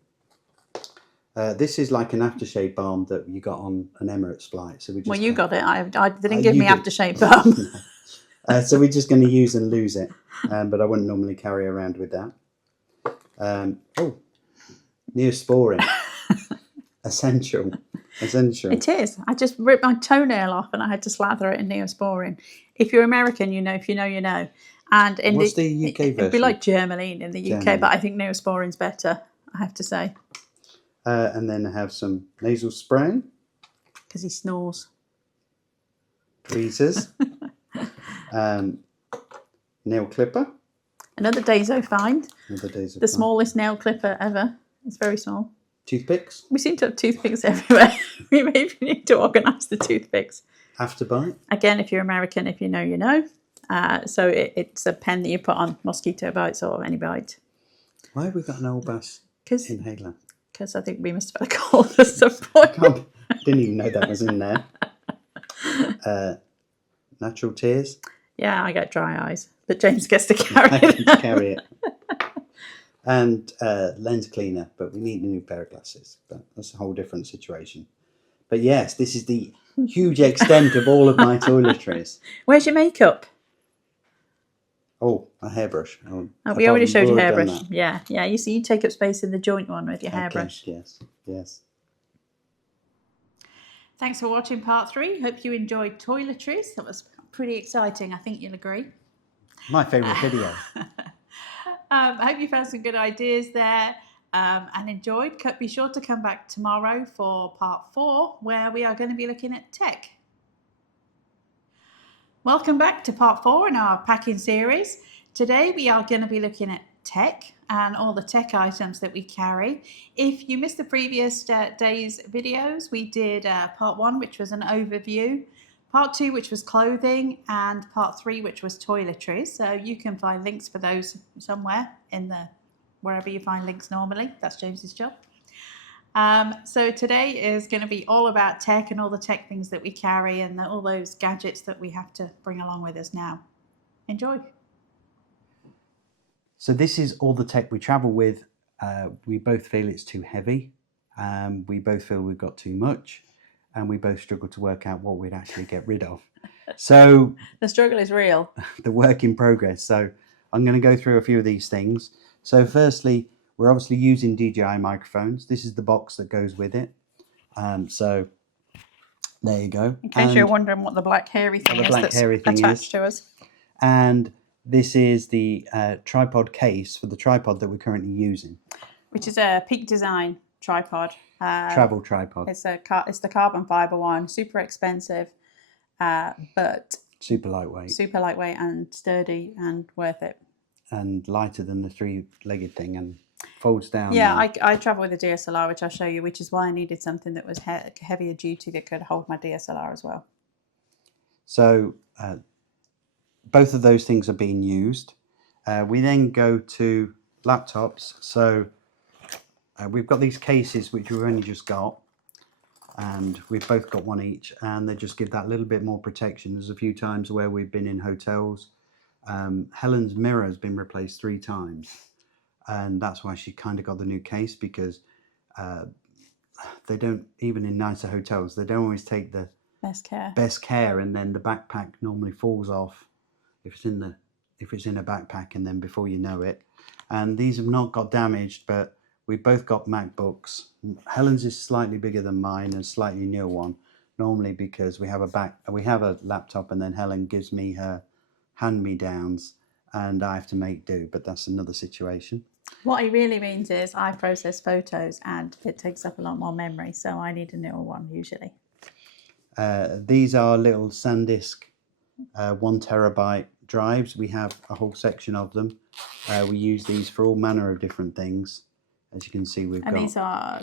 This is like an aftershave balm that you got on an Emirates flight. So we just you got it. I didn't give me did. aftershave balm. So we're just going to use and lose it. But I wouldn't normally carry around with that. Neosporin. Essential. It is. I just ripped my toenail off and I had to slather it in Neosporin. If you're American, you know. If you know, you know. And in What's the UK version? It'd be like Germaline in the UK, but I think Neosporin's better, I have to say. And then I have some nasal spray. Because he snores. Tweezers. Nail clipper. Another Dazo find. The smallest nail clipper ever. It's very small. Toothpicks. We seem to have toothpicks everywhere. We maybe need to organise the toothpicks. Afterbite. Again, if you're American, if you know, you know. So it's a pen that you put on mosquito bites or any bite. Why have we got an old bass inhaler? Because I think we must have had a cold at some point. I didn't even know that was in there. Natural tears. Yeah, I get dry eyes, but James gets to carry it. I get to carry it. And lens cleaner, but we need a new pair of glasses. But that's a whole different situation. But yes, this is the huge extent of all of my toiletries. Where's your makeup? Oh, a hairbrush. We already showed you hairbrush. Yeah. You see, you take up space in the joint one with your hairbrush. Yes. Thanks for watching part 3. Hope you enjoyed Toiletries. That was pretty exciting. I think you'll agree. My favourite video. I hope you found some good ideas there and enjoyed. Be sure to come back tomorrow for part 4, where we are going to be looking at tech. Welcome back to part 4 in our packing series. Today we are going to be looking at tech and all the tech items that we carry. If you missed the previous day's videos, we did part 1, which was an overview, part 2, which was clothing, and part 3, which was toiletries. So you can find links for those somewhere in wherever you find links normally. That's James's job. So today is going to be all about tech and all the tech things that we carry and all those gadgets that we have to bring along with us now. Enjoy. So this is all the tech we travel with. We both feel it's too heavy. We both feel we've got too much. And we both struggle to work out what we'd actually get rid of. So the struggle is real. The work in progress. So I'm going to go through a few of these things. So firstly, we're obviously using DJI microphones. This is the box that goes with it. So there you go. In case you're wondering what the black hairy thing is that's attached to us. And this is the tripod case for the tripod that we're currently using. Which is a Peak Design tripod. Travel tripod. It's the carbon fibre one. Super expensive, but super lightweight. Super lightweight and sturdy and worth it. And lighter than the 3-legged thing and folds down. Yeah, I travel with a DSLR, which I'll show you, which is why I needed something that was heavier duty that could hold my DSLR as well. So both of those things are being used. We then go to laptops. So we've got these cases which we've only just got, and we've both got one each, and they just give that little bit more protection. There's a few times where we've been in hotels. Helen's mirror has been replaced 3 times, and that's why she kind of got the new case, because they don't, even in nicer hotels, they don't always take the best care, and then the backpack normally falls off if it's in a backpack, and then before you know it. And these have not got damaged, but we've both got MacBooks. Helen's is slightly bigger than mine and slightly newer one, normally because we have a laptop, and then Helen gives me her hand-me-downs and I have to make do, but that's another situation. What he really means is I process photos and it takes up a lot more memory, so I need a newer one usually. These are little SanDisk 1 terabyte drives. We have a whole section of them. We use these for all manner of different things. As you can see, we've got... And these are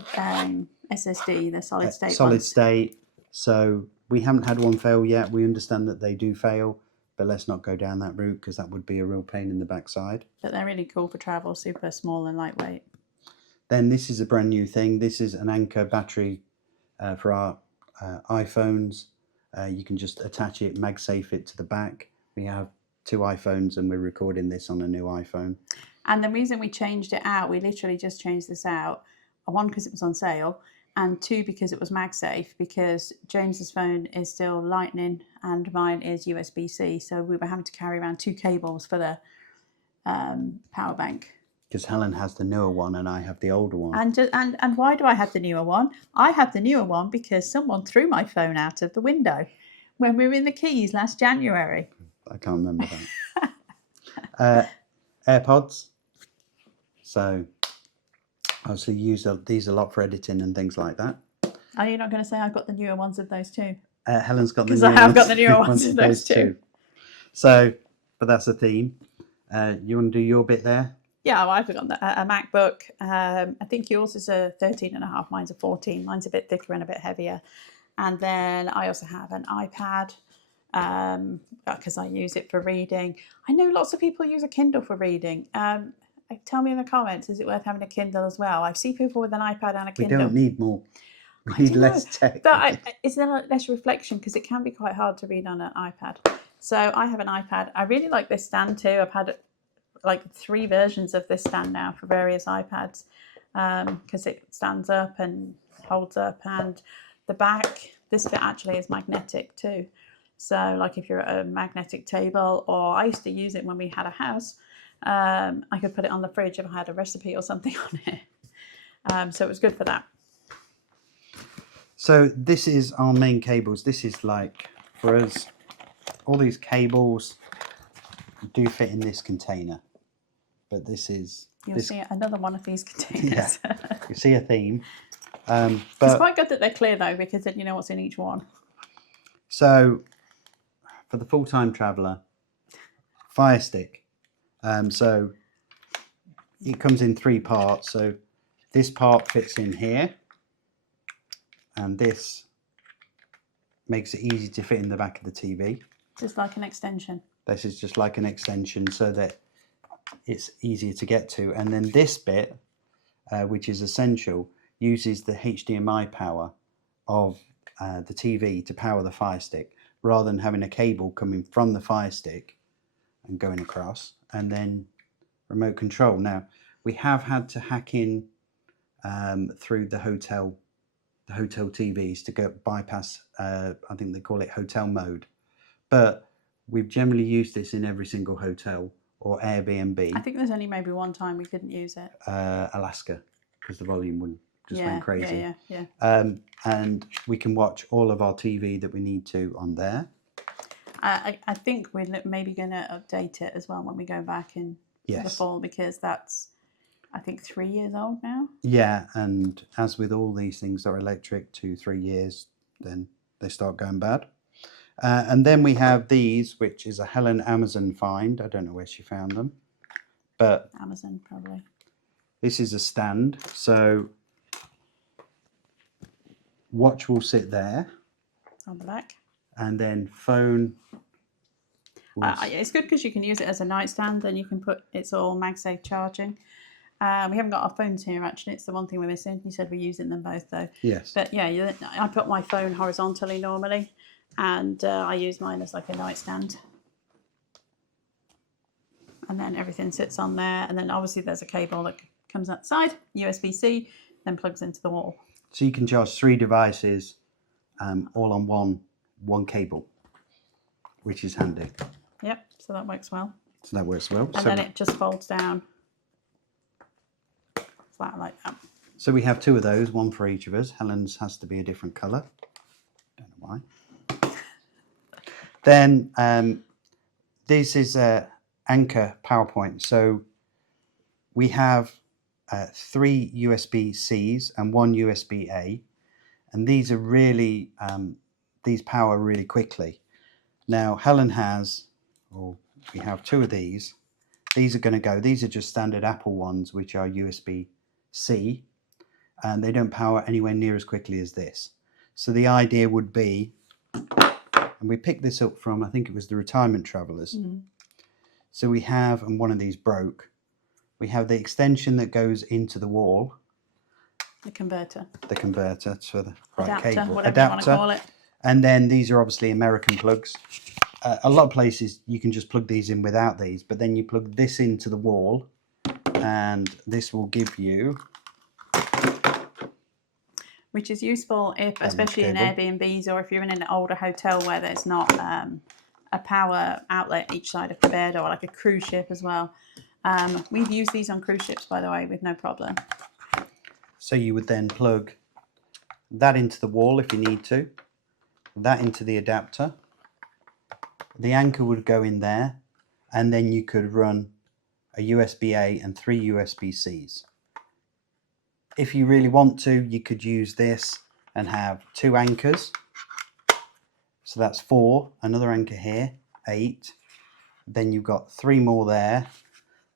SSD, the solid state solid ones. state. So we haven't had one fail yet. We understand that they do fail, but let's not go down that route because that would be a real pain in the backside. But they're really cool for travel, super small and lightweight. Then this is a brand new thing. This is an Anker battery for our iPhones. You can just attach it, MagSafe it to the back. We have 2 iPhones and we're recording this on a new iPhone. And the reason we changed it out, we literally just changed this out. 1, because it was on sale, and 2, because it was MagSafe, because James's phone is still Lightning and mine is USB-C. So we were having to carry around 2 cables for the power bank. Because Helen has the newer one and I have the older one. And why do I have the newer one? I have the newer one because someone threw my phone out of the window when we were in the Keys last January. I can't remember that. AirPods. So obviously use these a lot for editing and things like that. Are you not going to say I've got the newer ones of those too? Helen's got the newer ones. Because I have got the newer ones ones of those too. So, but that's a theme. You want to do your bit there? Yeah, well, I've got a MacBook. I think yours is a 13.5, mine's a 14. Mine's a bit thicker and a bit heavier. And then I also have an iPad because I use it for reading. I know lots of people use a Kindle for reading. Tell me in the comments, is it worth having a Kindle as well? I see people with an iPad and a Kindle. We don't need more. We need less tech. But is there less reflection? Because it can be quite hard to read on an iPad. So I have an iPad. I really like this stand too. I've had like 3 versions of this stand now for various iPads because it stands up and holds up, and the back, this bit actually is magnetic too. So like if you're at a magnetic table, or I used to use it when we had a house, I could put it on the fridge if I had a recipe or something on it. So it was good for that. So this is our main cables. This is like, for us, all these cables do fit in this container. But this is... You'll see another one of these containers. Yeah, you see a theme. But it's quite good that they're clear though, because then you know what's in each one. So for the full-time traveller, Firestick. So it comes in 3 parts. So this part fits in here, and this makes it easy to fit in the back of the TV. Just like an extension. This is just like an extension so that it's easier to get to. And then this bit, which is essential, uses the HDMI power of the TV to power the Firestick, rather than having a cable coming from the Firestick and going across, and then remote control. Now, we have had to hack in through the hotel TVs to go bypass, I think they call it hotel mode. But we've generally used this in every single hotel or Airbnb. I think there's only maybe one time we couldn't use it. Alaska, because the volume went crazy. Yeah. And we can watch all of our TV that we need to on there. I think we're maybe going to update it as well when we go back in the fall, because that's, I think, 3 years old now. Yeah, and as with all these things that are electric, 2-3 years, then they start going bad. And then we have these, which is a Helen Amazon find. I don't know where she found them, but Amazon probably. This is a stand, so watch will sit there on the back, and then phone. It's good because you can use it as a nightstand. Then you can put, it's all MagSafe charging. We haven't got our phones here actually. It's the one thing we're missing. You said we're using them both though. Yes. But yeah, I put my phone horizontally normally, and I use mine as like a nightstand. And then everything sits on there, and then obviously there's a cable that comes outside, USB-C, then plugs into the wall. So you can charge 3 devices all on one cable, which is handy. Yep, so that works well. So that works well. And then it just folds down flat like that. So we have 2 of those, one for each of us. Helen's has to be a different colour. Don't know why. Then this is a Anker PowerPoint. So we have 3 USB-Cs and 1 USB-A, and these are really these power really quickly. Now Helen has, or we have 2 of these. These are going to go, these are just standard Apple ones, which are USB-C, and they don't power anywhere near as quickly as this. So the idea would be, and we picked this up from, I think it was the Retirement Travelers. So we have, and one of these broke, we have the extension that goes into the wall. The converter. The converter for the Adapter, cable. whatever you want to call it. And then these are obviously American plugs. A lot of places you can just plug these in without these, but then you plug this into the wall, and this will give you... Which is useful if, especially in Airbnbs, or if you're in an older hotel where there's not a power outlet each side of the bed, or like a cruise ship as well. We've used these on cruise ships, by the way, with no problem. So you would then plug that into the wall if you need to, that into the adapter. The anchor would go in there, and then you could run a USB-A and 3 USB-Cs. If you really want to, you could use this and have 2 anchors. So that's 4, another anchor here, 8. Then you've got 3 more there,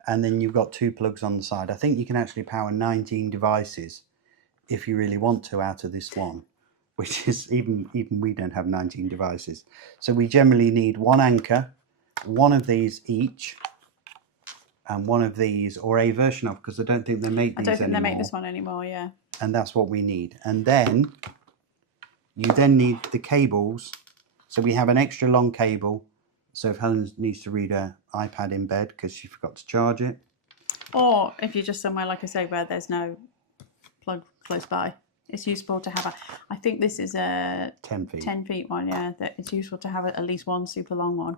and then you've got 2 plugs on the side. I think you can actually power 19 devices if you really want to out of this one, which is, even we don't have 19 devices. So we generally need 1 anchor, 1 of these each, and 1 of these, or a version of, because I don't think they make these anymore. I don't think they make this one anymore, yeah. And that's what we need. And then you then need the cables. So we have an extra long cable. So if Helen needs to read her iPad in bed because she forgot to charge it. Or if you're just somewhere, like I say, where there's no plug close by, it's useful to have I think this is a 10 feet. 10 feet one, yeah. That it's useful to have at least one super long one.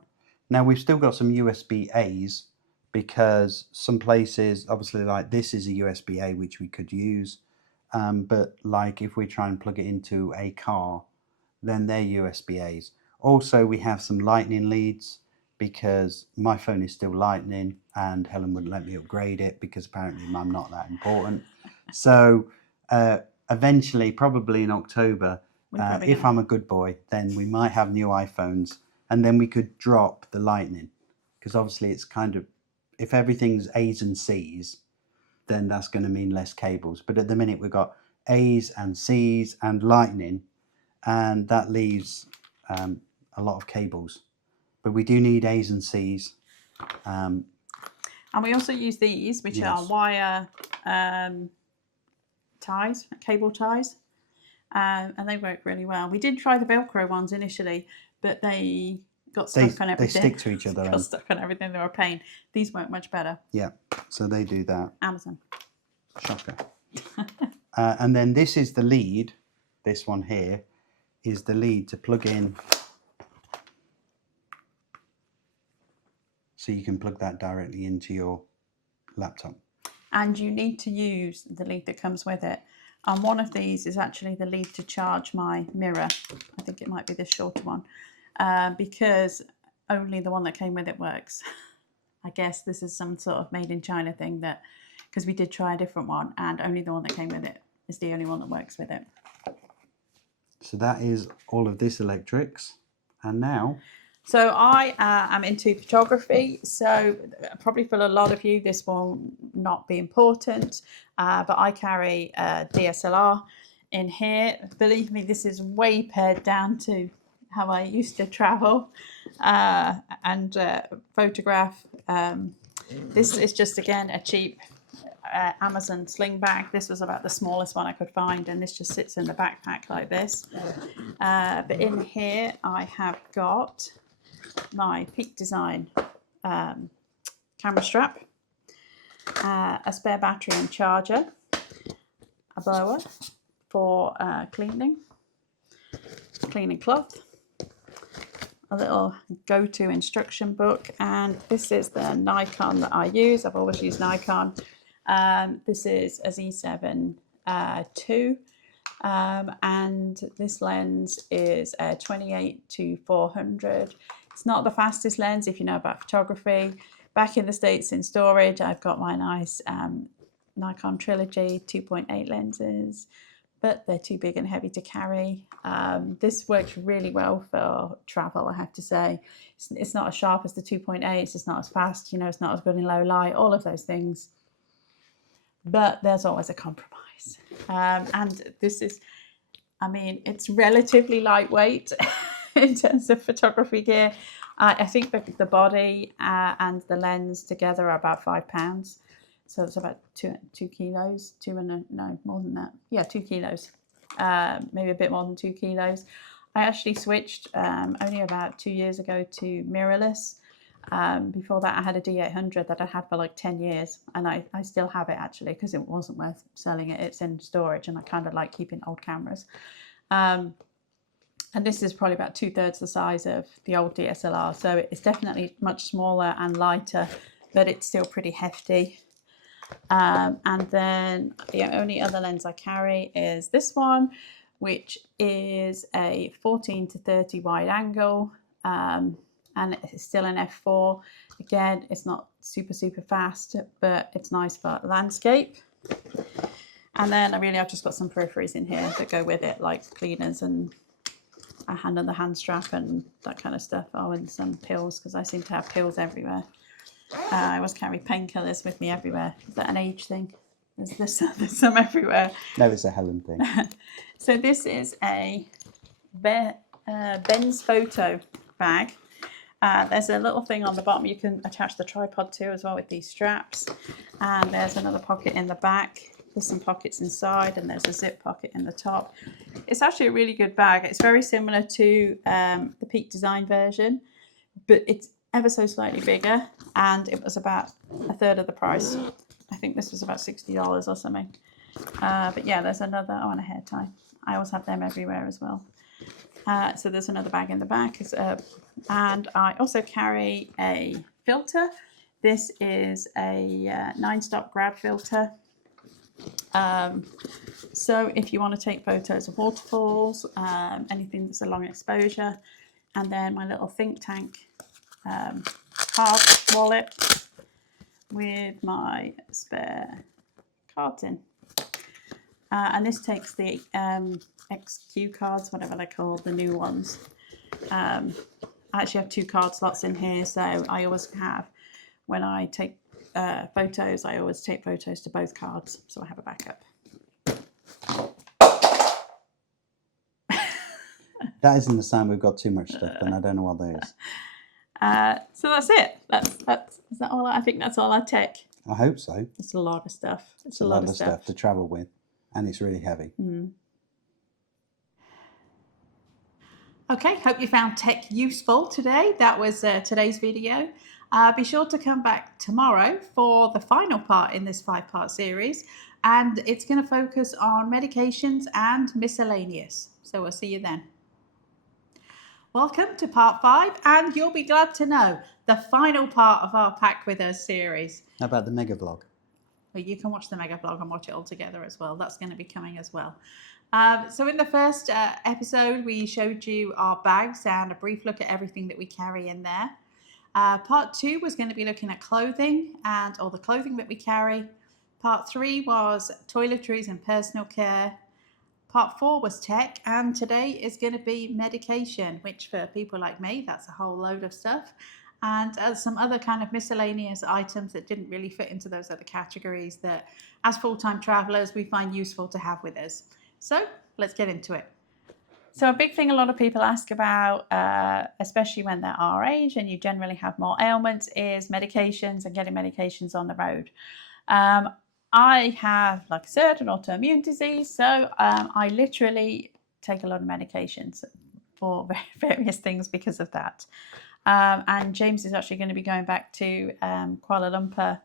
Now we've still got some USB-As, because some places, obviously, like this is a USB-A which we could use, but like if we try and plug it into a car, then they're USB-As. Also, we have some lightning leads, because my phone is still lightning and Helen wouldn't let me upgrade it because apparently I'm not that important. So eventually, probably in October, if I'm a good boy, then we might have new iPhones, and then we could drop the lightning, because obviously it's kind of, if everything's A's and C's, then that's going to mean less cables. But at the minute, we've got A's and C's and lightning, and that leaves a lot of cables. But we do need A's and C's. And we also use these, which are wire ties, cable ties, and they work really well. We did try the Velcro ones initially, but they got stuck on everything. They stick to each other. Got stuck on everything. They were a pain. These work much better. Yeah, so they do that. Amazon. Shocker. And then this is the lead. This one here is the lead to plug in. So you can plug that directly into your laptop. And you need to use the lead that comes with it. And one of these is actually the lead to charge my mirror. I think it might be this shorter one. Because only the one that came with it works. I guess this is some sort of made in China thing, that because we did try a different one and only the one that came with it is the only one that works with it. So that is all of this electrics. And now... So I am into photography, so probably for a lot of you this will not be important, but I carry a DSLR in here. Believe me, this is way pared down to how I used to travel and photograph. This is just, again, a cheap Amazon sling bag. This was about the smallest one I could find, and this just sits in the backpack like this. But in here I have got my Peak Design camera strap, a spare battery and charger, a blower for cleaning cloth, a little go-to instruction book, and this is the Nikon that I use. I've always used Nikon. This is a Z7 II, and this lens is a 28-400. It's not the fastest lens if you know about photography. Back in the States in storage, I've got my nice Nikon Trilogy 2.8 lenses, but they're too big and heavy to carry. This works really well for travel, I have to say. It's not as sharp as the 2.8, it's not as fast, it's not as good in low light, all of those things. But there's always a compromise. And this is, it's relatively lightweight in terms of photography gear. I think the body and the lens together are about £5. So it's about 2 kilos, no, more than that. Yeah, 2 kilos, maybe a bit more than 2 kilos. I actually switched only about 2 years ago to mirrorless. Before that, I had a D800 that I had for like 10 years, and I still have it actually because it wasn't worth selling it. It's in storage, and I kind of like keeping old cameras. And this is probably about 2/3 the size of the old DSLR, so it's definitely much smaller and lighter, but it's still pretty hefty. And then the only other lens I carry is this one, which is a 14-30 wide angle, and it's still an f4. Again, it's not super fast, but it's nice for landscape. And then I've just got some peripheries in here that go with it, like cleaners and a hand on the hand strap and that kind of stuff. Oh, and some pills, because I seem to have pills everywhere. I always carry painkillers with me everywhere. Is that an age thing? There's some everywhere. No, it's a Helen thing. So this is a Ben's photo bag. There's a little thing on the bottom you can attach the tripod to as well with these straps. And there's another pocket in the back. There's some pockets inside, and there's a zip pocket in the top. It's actually a really good bag. It's very similar to the Peak Design version, but it's ever so slightly bigger, and it was about 1/3 of the price. I think this was about $60 or something. But yeah, there's another, and a hair tie. I always have them everywhere as well. So there's another bag in the back. And I also carry a filter. This is a 9-stop grab filter. So if you want to take photos of waterfalls, anything that's a long exposure, and then my little think tank card wallet with my spare cards in. And this takes the XQ cards, whatever they're called, the new ones. I actually have 2 card slots in here, so I always have, when I take photos, I always take photos to both cards, so I have a backup. That isn't the sign we've got too much stuff, then I don't know what that is. So that's it. Is that all? I think that's all I take. I hope so. It's a lot of stuff. It's a lot of stuff to travel with, and it's really heavy. Okay, hope you found tech useful today. That was today's video. Be sure to come back tomorrow for the final part in this 5-part series, and it's going to focus on medications and miscellaneous. So we'll see you then. Welcome to part 5, and you'll be glad to know the final part of our Pack With Us series. How about the Megavlog? Well, you can watch the Megavlog and watch it all together as well. That's going to be coming as well. So in the first episode, we showed you our bags and a brief look at everything that we carry in there. Part 2 was going to be looking at clothing and all the clothing that we carry. Part 3 was toiletries and personal care. Part 4 was tech, and today is going to be medication, which for people like me, that's a whole load of stuff. And some other kind of miscellaneous items that didn't really fit into those other categories that, as full-time travelers, we find useful to have with us. So let's get into it. So a big thing a lot of people ask about, especially when they're our age and you generally have more ailments, is medications and getting medications on the road. I have, like I said, an autoimmune disease, so I literally take a lot of medications for various things because of that. And James is actually going to be going back to Kuala Lumpur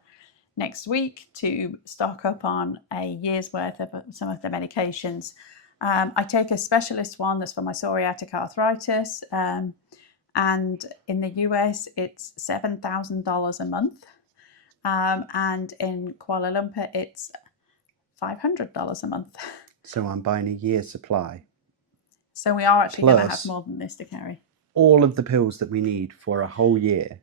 next week to stock up on a year's worth of some of the medications. I take a specialist one that's for my psoriatic arthritis, and in the US it's $7,000 a month, and in Kuala Lumpur it's $500 a month. So I'm buying a year's supply. So we are actually going to have more than this to carry. All of the pills that we need for a whole year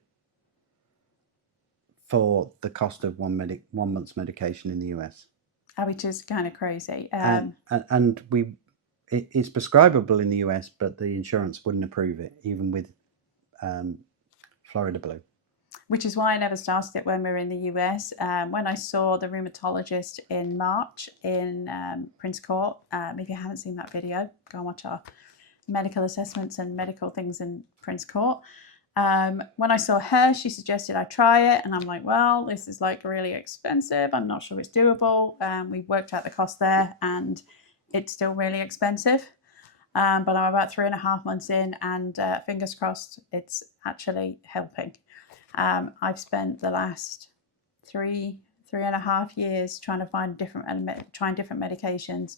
for the cost of one month's medication in the US. which is kind of crazy. And it's prescribable in the US, but the insurance wouldn't approve it, even with Florida Blue. Which is why I never started it when we were in the US. When I saw the rheumatologist in March in Prince Court, if you haven't seen that video, go and watch our medical assessments and medical things in Prince Court. When I saw her, she suggested I try it, and I'm like, well, this is like really expensive. I'm not sure it's doable. We worked out the cost there, and it's still really expensive. But I'm about 3.5 months in, and fingers crossed, it's actually helping. I've spent the last 3.5 years trying to find trying different medications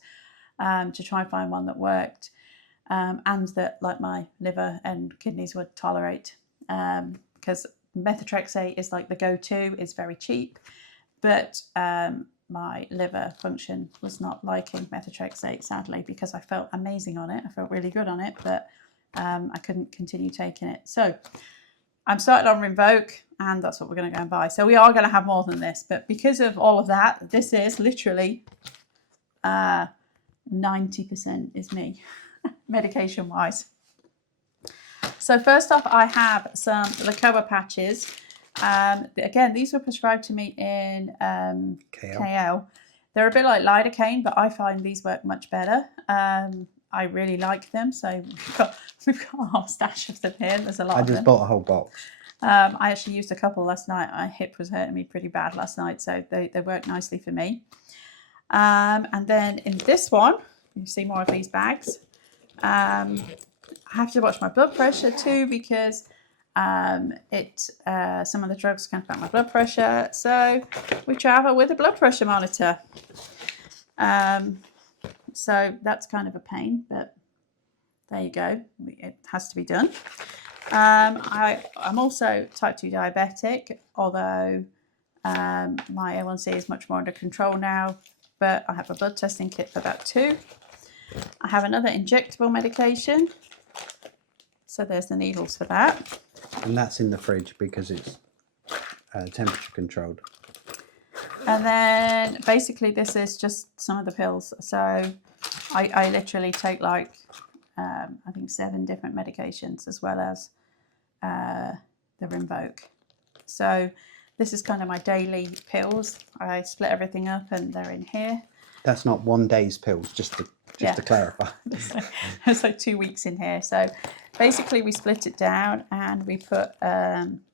to try and find one that worked and that like my liver and kidneys would tolerate. Because methotrexate is like the go-to, it's very cheap, but my liver function was not liking methotrexate, sadly, because I felt amazing on it. I felt really good on it, but I couldn't continue taking it. So I'm started on Rinvoq, and that's what we're going to go and buy. So we are going to have more than this, but because of all of that, this is literally 90% is me, medication-wise. So first off, I have some Lacoa patches. Again, these were prescribed to me in KL. They're a bit like lidocaine, but I find these work much better. I really like them, so we've got a whole stash of them here. There's a lot of them. I just bought a whole box. I actually used a couple last night. My hip was hurting me pretty bad last night, so they work nicely for me. And then in this one, you see more of these bags. I have to watch my blood pressure too, because some of the drugs can affect my blood pressure. So we travel with a blood pressure monitor. So that's kind of a pain, but there you go. It has to be done. I'm also type 2 diabetic, although my A1C is much more under control now, but I have a blood testing kit for that too. I have another injectable medication. So there's the needles for that. And that's in the fridge because it's temperature controlled. And then basically this is just some of the pills. So I literally take like, I think 7 different medications as well as the Rinvoq. So this is kind of my daily pills. I split everything up and they're in here. That's not one day's pills, just to clarify. It's like 2 weeks in here. So basically we split it down and we put,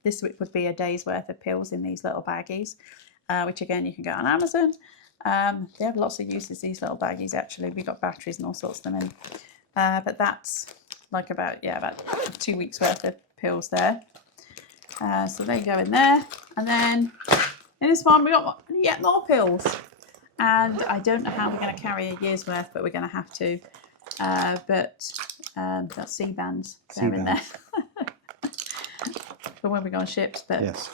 this would be a day's worth of pills in these little baggies, which again you can get on Amazon. They have lots of uses, these little baggies actually. We've got batteries and all sorts of them in. But that's like about 2 weeks worth of pills there. So they go in there. And then in this one we got yet more pills. And I don't know how we're going to carry a year's worth, but we're going to have to. That's C-bands. They're in there. For when we go on ships. But yes.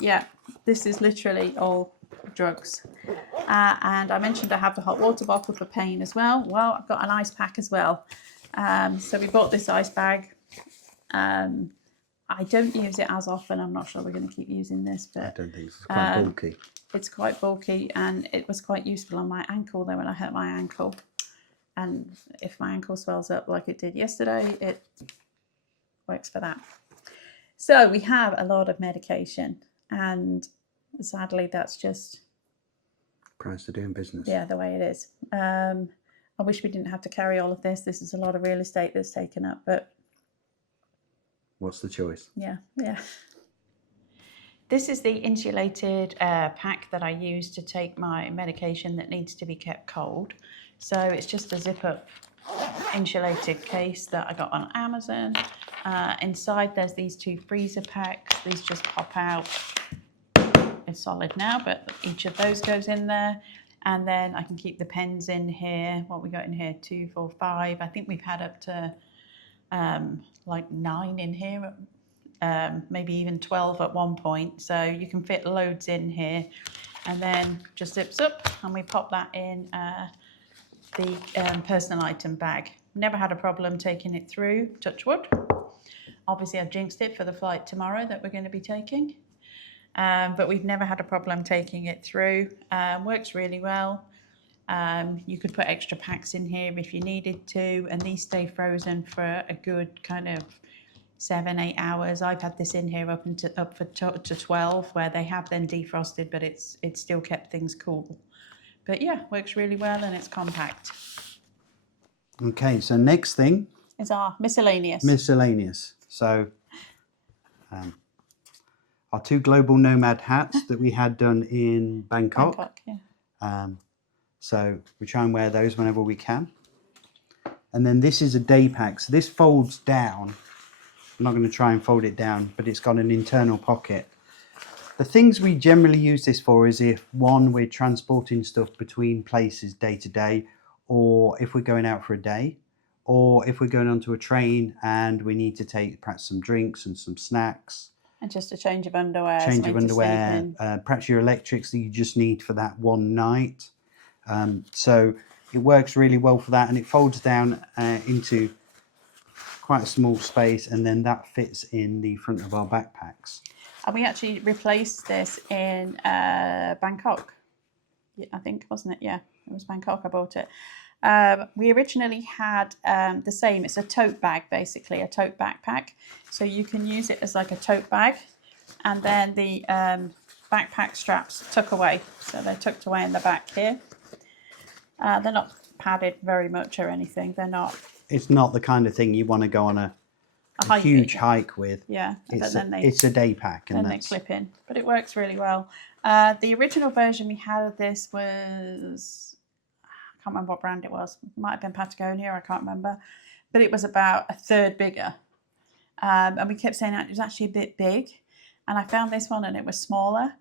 Yeah, this is literally all drugs. And I mentioned I have the hot water bottle for pain as well. Well, I've got an ice pack as well. So we bought this ice bag. I don't use it as often. I'm not sure we're going to keep using this, but I don't think it's quite bulky. It's quite bulky, and it was quite useful on my ankle though when I hurt my ankle. And if my ankle swells up like it did yesterday, it works for that. So we have a lot of medication, and sadly that's just Price of doing business. Yeah, the way it is. I wish we didn't have to carry all of this. This is a lot of real estate that's taken up, but what's the choice? Yeah. This is the insulated pack that I use to take my medication that needs to be kept cold. So it's just a zip-up insulated case that I got on Amazon. Inside there's these 2 freezer packs. These just pop out. It's solid now, but each of those goes in there. And then I can keep the pens in here. What we got in here? 2, 4, 5. I think we've had up to like 9 in here. Maybe even 12 at one point. So you can fit loads in here, and then just zips up and we pop that in the personal item bag. Never had a problem taking it through, touch wood. Obviously I've jinxed it for the flight tomorrow that we're going to be taking. but we've never had a problem taking it through. Works really well. You could put extra packs in here if you needed to, and these stay frozen for a good kind of 7-8 hours. I've had this in here up to 12, where they have then defrosted, but it's still kept things cool. But yeah, works really well, and it's compact. Okay, so next thing is our miscellaneous. Miscellaneous. So our 2 global nomad hats that we had done in Bangkok. Yeah. So we try and wear those whenever we can. And then this is a day pack. So this folds down. I'm not going to try and fold it down, but it's got an internal pocket. The things we generally use this for is if, one, we're transporting stuff between places day to day, or if we're going out for a day, or if we're going onto a train and we need to take perhaps some drinks and some snacks. And just a change of underwear. Change of underwear, perhaps your electrics that you just need for that one night. So it works really well for that, and it folds down into quite a small space, and then that fits in the front of our backpacks. And we actually replaced this in Bangkok, I think, wasn't it? Yeah, it was Bangkok I bought it. We originally had the same. It's a tote bag, basically, a tote backpack. So you can use it as like a tote bag, and then the backpack straps tuck away. So they're tucked away in the back here. They're not padded very much or anything. They're not. It's not the kind of thing you want to go on a huge hike with. Yeah, it's a day pack, and they clip in. But it works really well. The original version we had of this was, I can't remember what brand it was. It might have been Patagonia, I can't remember. But it was about a third bigger. And we kept saying that it was actually a bit big. And I found this one and it was smaller.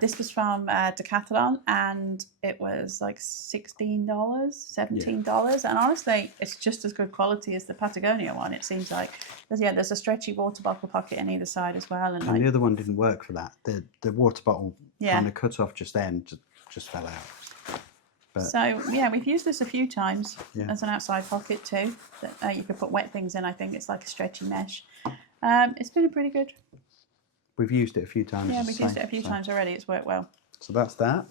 This was from Decathlon, and it was like $16, $17. Yeah. And honestly, it's just as good quality as the Patagonia one, it seems like. There's a stretchy water bottle pocket in either side as well. And the other one didn't work for that. The water bottle kind of cut off just then, just fell out. But, so yeah, we've used this a few times as an outside pocket too. That you could put wet things in. I think it's like a stretchy mesh. It's been a pretty good. We've used it a few times. Yeah, we've used it a few times already. It's worked well. So that's that.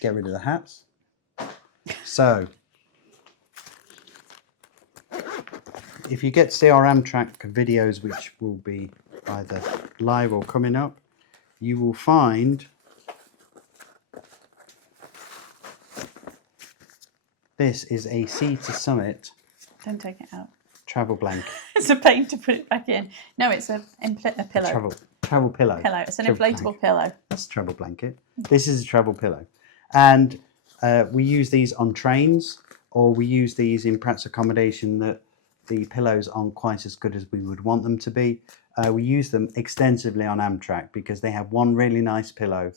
Get rid of the hats. So, if you get to see our Amtrak videos, which will be either live or coming up, you will find this is a Sea to Summit. Don't take it out. Travel blanket. It's a pain to put it back in. No, it's a pillow. Travel pillow. It's an inflatable pillow. That's a travel blanket. This is a travel pillow. And we use these on trains, or we use these in perhaps accommodation that the pillows aren't quite as good as we would want them to be. We use them extensively on Amtrak because they have one really nice pillow,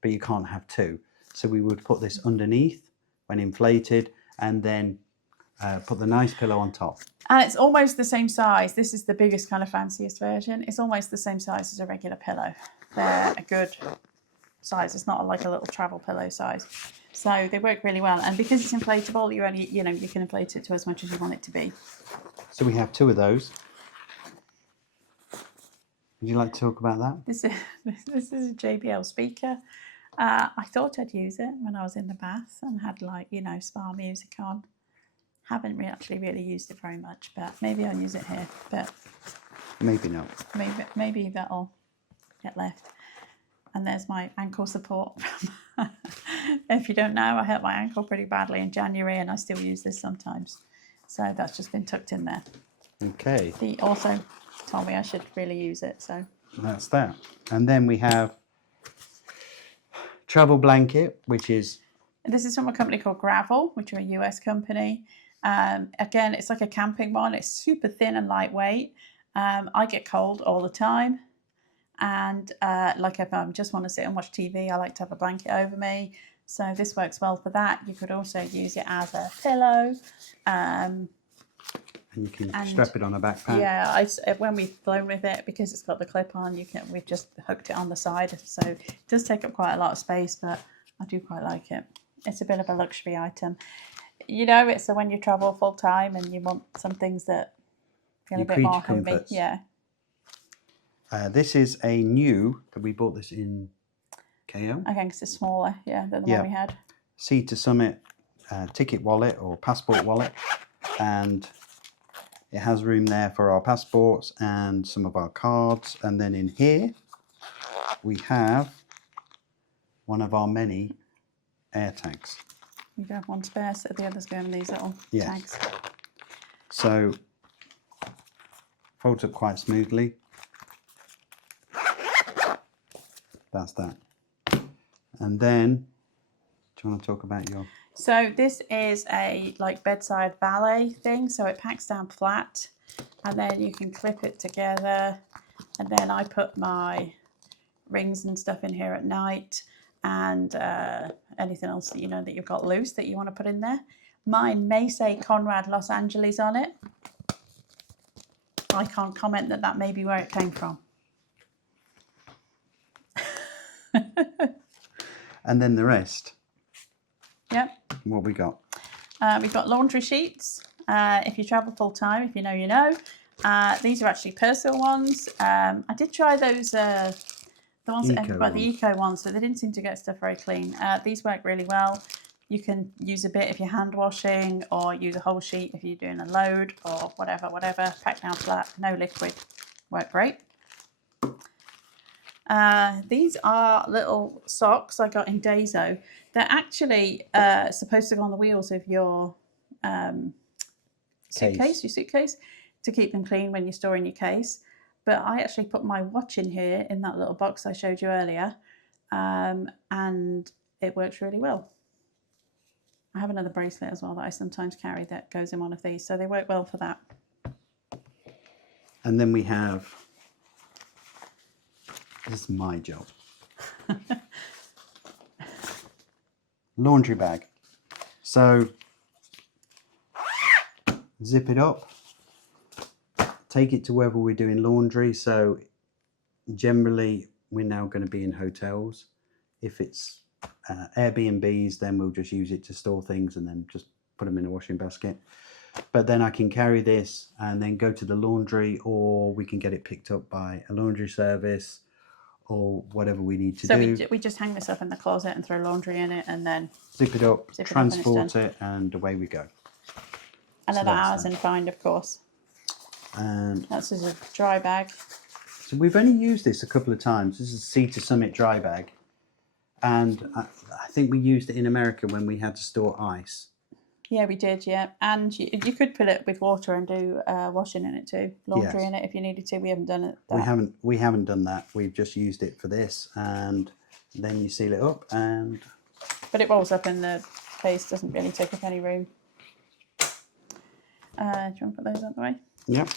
but you can't have two. So we would put this underneath when inflated, and then put the nice pillow on top. And it's almost the same size. This is the biggest, kind of fanciest version. It's almost the same size as a regular pillow. They're a good size. It's not like a little travel pillow size. So they work really well. And because it's inflatable, you only, you can inflate it to as much as you want it to be. So we have 2 of those. Would you like to talk about that? This is a JBL speaker. I thought I'd use it when I was in the bath and had spa music on. Haven't actually really used it very much, but maybe I'll use it here. But maybe not. Maybe that'll get left. And there's my ankle support. If you don't know, I hurt my ankle pretty badly in January, and I still use this sometimes. So that's just been tucked in there. Okay. He also told me I should really use it. So that's that. And then we have travel blanket, which is. This is from a company called Gravel, which are a US company. Again, it's like a camping one. It's super thin and lightweight. I get cold all the time. And if I just want to sit and watch TV, I like to have a blanket over me. So this works well for that. You could also use it as a pillow. And you can strap it on a backpack. Yeah, when we've flown with it, because it's got the clip on, we've just hooked it on the side. So it does take up quite a lot of space, but I do quite like it. It's a bit of a luxury item. It's when you travel full time and you want some things that feel a bit more homey. Yeah. This is a new, that we bought this in KO. Okay, because it's smaller, yeah, than the Yeah. one we had. Sea to Summit ticket wallet or passport wallet, and it has room there for our passports and some of our cards. And then in here we have one of our many air tags. You do have one spare, so the others go in these little tags. So folds up quite smoothly. That's that. And then, do you want to talk about your... So this is a like bedside valet thing, so it packs down flat, and then you can clip it together, and then I put my rings and stuff in here at night, and anything else that you know that you've got loose that you want to put in there. Mine may say Conrad Los Angeles on it. I can't comment that that may be where it came from. And then the rest. Yep. What we got? We've got laundry sheets. If you travel full time, if you know, you know. These are actually Persil ones. I did try those, the ones that everybody, the eco ones, but they didn't seem to get stuff very clean. These work really well. You can use a bit if you're hand washing, or use a whole sheet if you're doing a load, or whatever. Pack down flat, no liquid. Work great. These are little socks I got in Daiso. They're actually supposed to go on the wheels of your suitcase, to keep them clean when you're storing your case. But I actually put my watch in here in that little box I showed you earlier, and it works really well. I have another bracelet as well that I sometimes carry that goes in one of these, so they work well for that. And then we have, this is my job, laundry bag. So zip it up, take it to wherever we're doing laundry. So generally we're now going to be in hotels. If it's Airbnbs, then we'll just use it to store things and then just put them in a washing basket. But then I can carry this and then go to the laundry, or we can get it picked up by a laundry service, or whatever we need to do. So we just hang this up in the closet and throw laundry in it, and then zip it up, transport it, and away we go. Another Amazon find, of course. And that's just a dry bag. So we've only used this a couple of times. This is a Sea to Summit dry bag. And I think we used it in America when we had to store ice. Yeah, we did, yeah. And you could fill it with water and do washing in it too, laundry in it if you needed to. We haven't done it. We haven't done that. We've just used it for this, and then you seal it up, and. But it rolls up in the case, doesn't really take up any room. Do you want to put those out the way? Yep.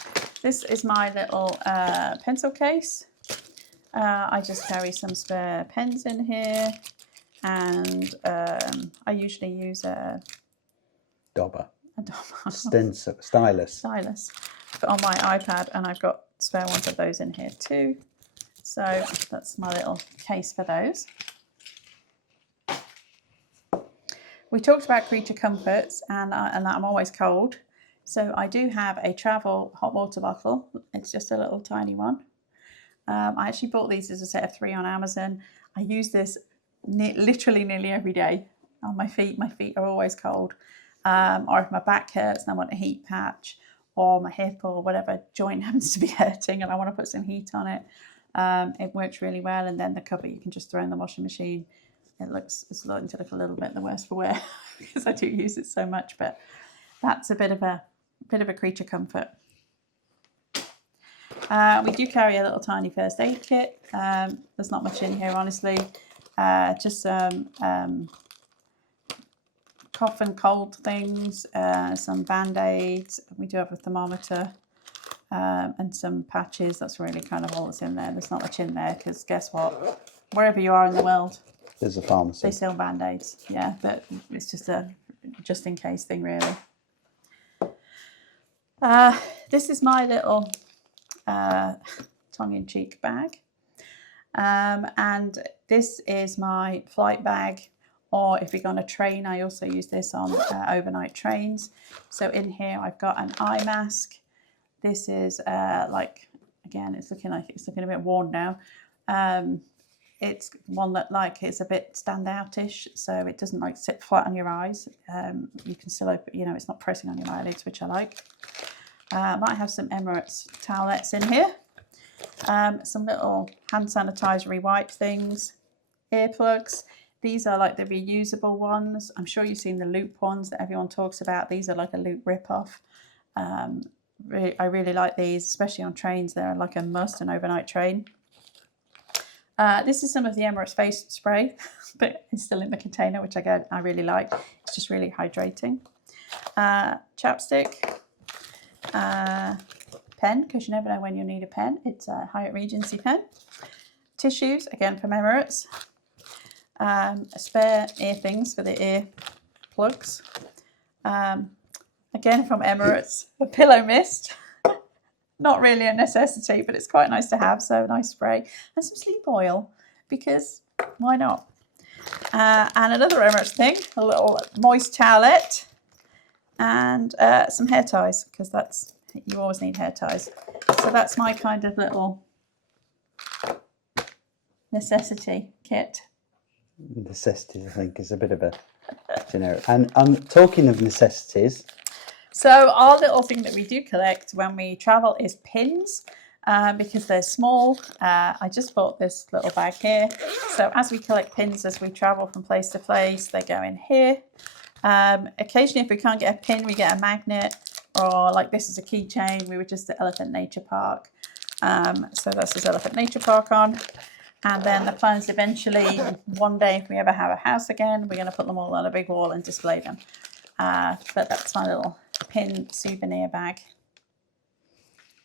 This is my little pencil case. I just carry some spare pens in here, and I usually use a stylus on my iPad, and I've got spare ones of those in here too. So that's my little case for those. We talked about creature comforts and that I'm always cold. So I do have a travel hot water bottle. It's just a little tiny one. I actually bought these as a set of 3 on Amazon. I use this literally nearly every day on my feet. My feet are always cold. Or if my back hurts and I want a heat patch, or my hip or whatever joint happens to be hurting and I want to put some heat on it, it works really well. And then the cover you can just throw in the washing machine. It's starting to look a little bit the worse for wear because I do use it so much, but that's a bit of a creature comfort. We do carry a little tiny first aid kit. There's not much in here, honestly. Just some cough and cold things, some band-aids. We do have a thermometer, and some patches. That's really kind of all that's in there. There's not much in there because guess what? Wherever you are in the world, there's a pharmacy. They sell band-aids. Yeah, but it's just a just-in-case thing, really. This is my little tongue-in-cheek bag, and this is my flight bag, or if you're on a train, I also use this on overnight trains. So in here I've got an eye mask. This is like again, it's looking a bit worn now. It's one that like is a bit standoutish, so it doesn't like sit flat on your eyes. You can still open, you know, it's not pressing on your eyelids, which I like. Might have some Emirates towelettes in here. Some little hand sanitizery wipe things, earplugs. These are like the reusable ones. I'm sure you've seen the loop ones that everyone talks about. These are like a loop rip-off. I really like these, especially on trains. They're like a must, an overnight train. This is some of the Emirates face spray, but it's still in the container, which again, I really like. It's just really hydrating. Chapstick. Pen, because you never know when you'll need a pen. It's a Hyatt Regency pen. Tissues, again from Emirates. A spare ear things for the ear plugs. Again from Emirates, a pillow mist. Not really a necessity, but it's quite nice to have, so a nice spray. And some sleep oil, because why not? And another Emirates thing, a little moist towelette. And some hair ties, because you always need hair ties. So that's my kind of little necessity kit. Necessities, I think, is a bit of a generic. And talking of necessities. So our little thing that we do collect when we travel is pins, because they're small. I just bought this little bag here. So as we collect pins as we travel from place to place, they go in here. Occasionally, if we can't get a pin, we get a magnet, or like this is a keychain. We were just at Elephant Nature Park. So that's this Elephant Nature Park on. And then the plan is eventually, one day, if we ever have a house again, we're going to put them all on a big wall and display them. But that's my little pin souvenir bag.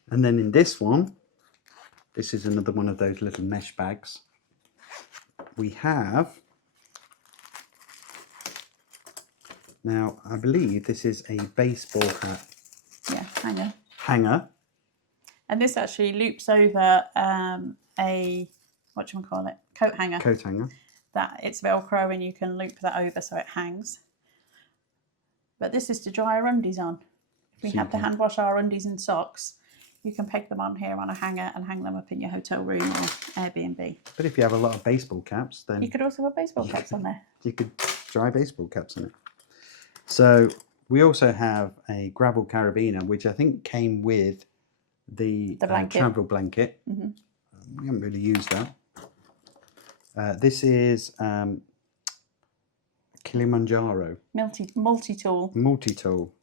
And then in this one, this is another one of those little mesh bags. We have, now I believe this is a baseball hat. Yeah, hanger. Hanger. And this actually loops over a, whatchamacallit, coat hanger. Coat hanger. That it's Velcro and you can loop that over so it hangs. But this is to dry our undies on. If we have to hand wash our undies and socks, you can peg them on here on a hanger and hang them up in your hotel room or Airbnb. But if you have a lot of baseball caps, then... You could also put baseball caps on there. You could dry baseball caps on it. So we also have a gravel carabiner, which I think came with the travel blanket. Mm-hmm. We haven't really used that. This is Kilimanjaro. Multi-tool. Multi-tool.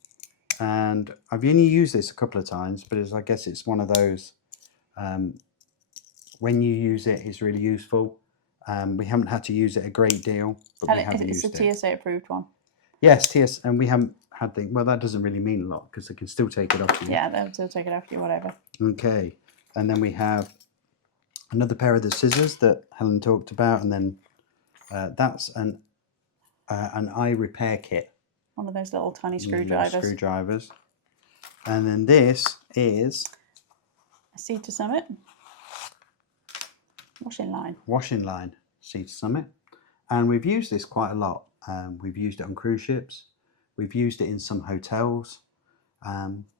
And I've only used this a couple of times, but I guess it's one of those, when you use it, it's really useful. We haven't had to use it a great deal, but we have used it. It's a TSA approved one. Yes, TS, and we haven't had the, well, that doesn't really mean a lot because they can still take it off you. Yeah, they'll still take it off you, whatever. Okay, and then we have another pair of the scissors that Helen talked about, and then that's an eye repair kit. One of those little tiny screwdrivers. And then this is a Sea to Summit washing line. Washing line, Sea to Summit. And we've used this quite a lot. We've used it on cruise ships. We've used it in some hotels.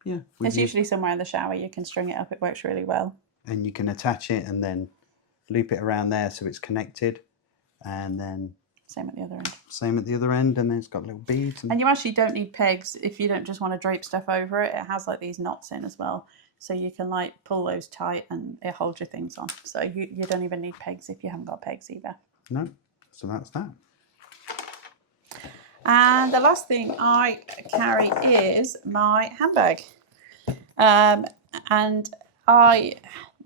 Yeah, it's usually somewhere in the shower. You can string it up. It works really well. And you can attach it and then loop it around there so it's connected. And then same at the other end. Same at the other end, and then it's got little beads. And you actually don't need pegs if you don't just want to drape stuff over it. It has like these knots in as well. So you can like pull those tight and it holds your things on. So you don't even need pegs if you haven't got pegs either. No, so that's that. And the last thing I carry is my handbag. And I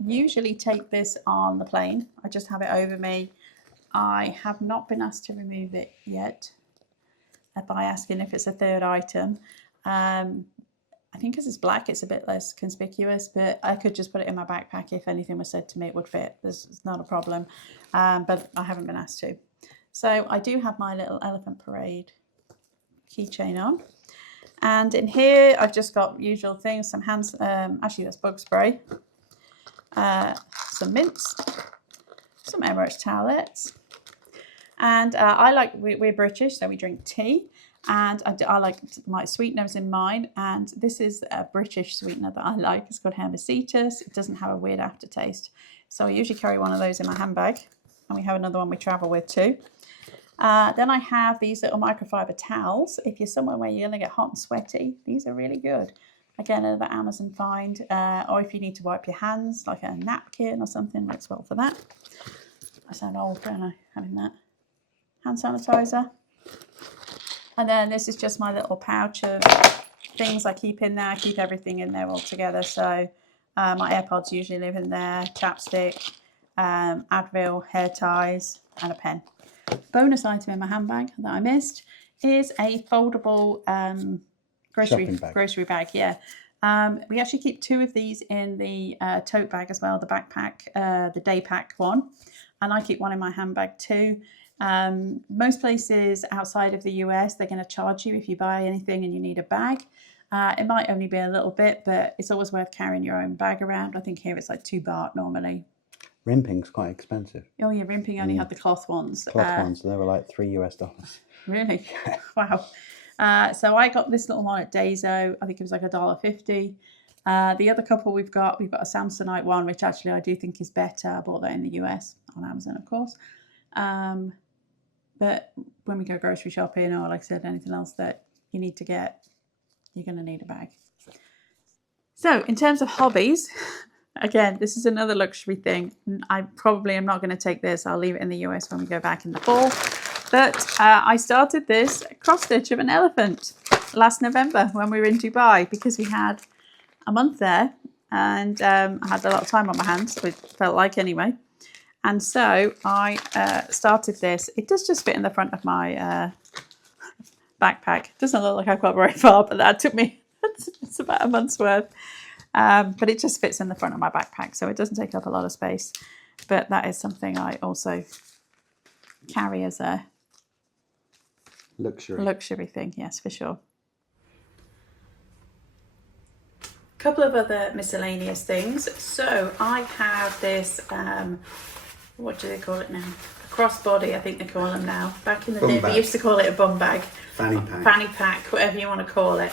usually take this on the plane. I just have it over me. I have not been asked to remove it yet by asking if it's a third item. I think because it's black, it's a bit less conspicuous, but I could just put it in my backpack. If anything was said to me, it would fit. It's not a problem, but I haven't been asked to. So I do have my little Elephant Parade keychain on. And in here, I've just got usual things, some hands, actually that's bug spray, some mints, some Emirates towelettes, And we're British, so we drink tea. And I like my sweeteners in mine. And this is a British sweetener that I like. It's called Hermesitas. It doesn't have a weird aftertaste. So I usually carry one of those in my handbag. And we have another one we travel with too. Then I have these little microfiber towels. If you're somewhere where you're going to get hot and sweaty, these are really good. Again, another Amazon find. Or if you need to wipe your hands, like a napkin or something, works well for that. I sound old, don't I, having that. Hand sanitizer. And then this is just my little pouch of things I keep in there. I keep everything in there all together. So my AirPods usually live in there, chapstick, Advil, hair ties, and a pen. Bonus item in my handbag that I missed is a foldable grocery bag. Yeah. We actually keep 2 of these in the tote bag as well, the backpack, the day pack one. And I keep one in my handbag too. Most places outside of the US, they're going to charge you if you buy anything and you need a bag. It might only be a little bit, but it's always worth carrying your own bag around. I think here it's like $2 normally. Rimping's quite expensive. Oh yeah, Rimping only had the cloth ones. They were like $3 US. Really? Wow. So I got this little one at Daiso. I think it was like $1.50. The other couple we've got a Samsonite one, which actually I do think is better. I bought that in the US on Amazon, of course. But when we go grocery shopping or, like I said, anything else that you need to get, you're going to need a bag. So in terms of hobbies, again, this is another luxury thing. I probably am not going to take this. I'll leave it in the US when we go back in the fall. But I started this cross stitch of an elephant last November when we were in Dubai, because we had a month there and I had a lot of time on my hands, it felt like anyway. And so I started this. It does just fit in the front of my backpack. It doesn't look like I've got very far, but that took me, it's about a month's worth. But it just fits in the front of my backpack, so it doesn't take up a lot of space. But that is something I also carry as a luxury thing, yes, for sure. Couple of other miscellaneous things. So I have this, what do they call it now? A crossbody, I think they call them now. Back in the day, we used to call it a bum bag. Fanny pack. Fanny pack, whatever you want to call it.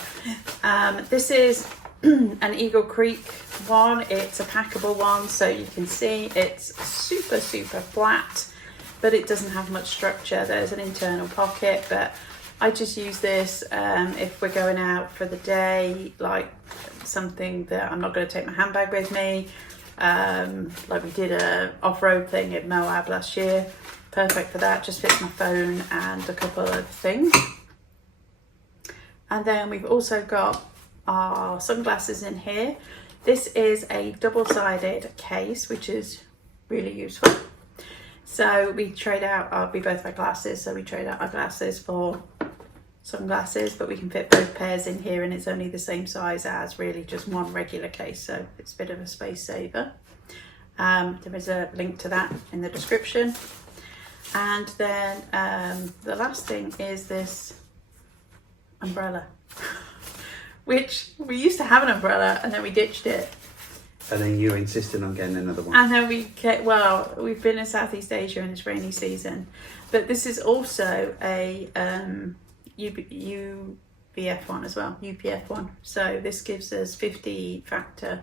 This is an Eagle Creek one. It's a packable one, so you can see it's super flat, but it doesn't have much structure. There's an internal pocket, but I just use this if we're going out for the day, like something that I'm not going to take my handbag with me. Like we did a off-road thing in Moab last year. Perfect for that, just fits my phone and a couple of things. And then we've also got our sunglasses in here. This is a double-sided case, which is really useful. So we trade out, we both have glasses, so we trade out our glasses for sunglasses, but we can fit both pairs in here, and it's only the same size as really just one regular case, so it's a bit of a space saver. There is a link to that in the description. And then the last thing is this umbrella, which we used to have an umbrella and then we ditched it. And then you insisted on getting another one. And then we've been in Southeast Asia and it's rainy season. But this is also a UPF one as well, UPF one. So this gives us 50 factor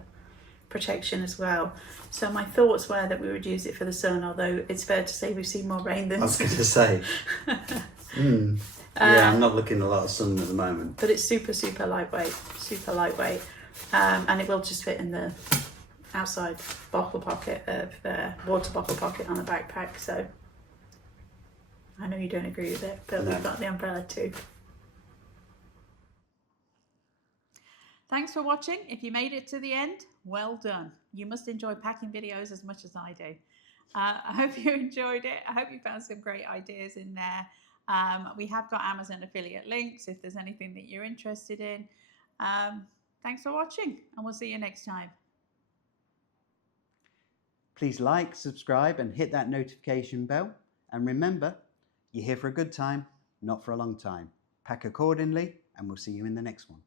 protection as well. So my thoughts were that we would use it for the sun, although it's fair to say we've seen more rain than I was going to say. Yeah, I'm not looking a lot of sun at the moment. But it's super lightweight, and it will just fit in the outside bottle pocket of water bottle pocket on the backpack. So I know you don't agree with it, but we've got the umbrella too. Thanks for watching. If you made it to the end, well done. You must enjoy packing videos as much as I do. I hope you enjoyed it. I hope you found some great ideas in there. We have got Amazon affiliate links if there's anything that you're interested in. Thanks for watching, and we'll see you next time. Please like, subscribe, and hit that notification bell. And remember, you're here for a good time, not for a long time. Pack accordingly, and we'll see you in the next one.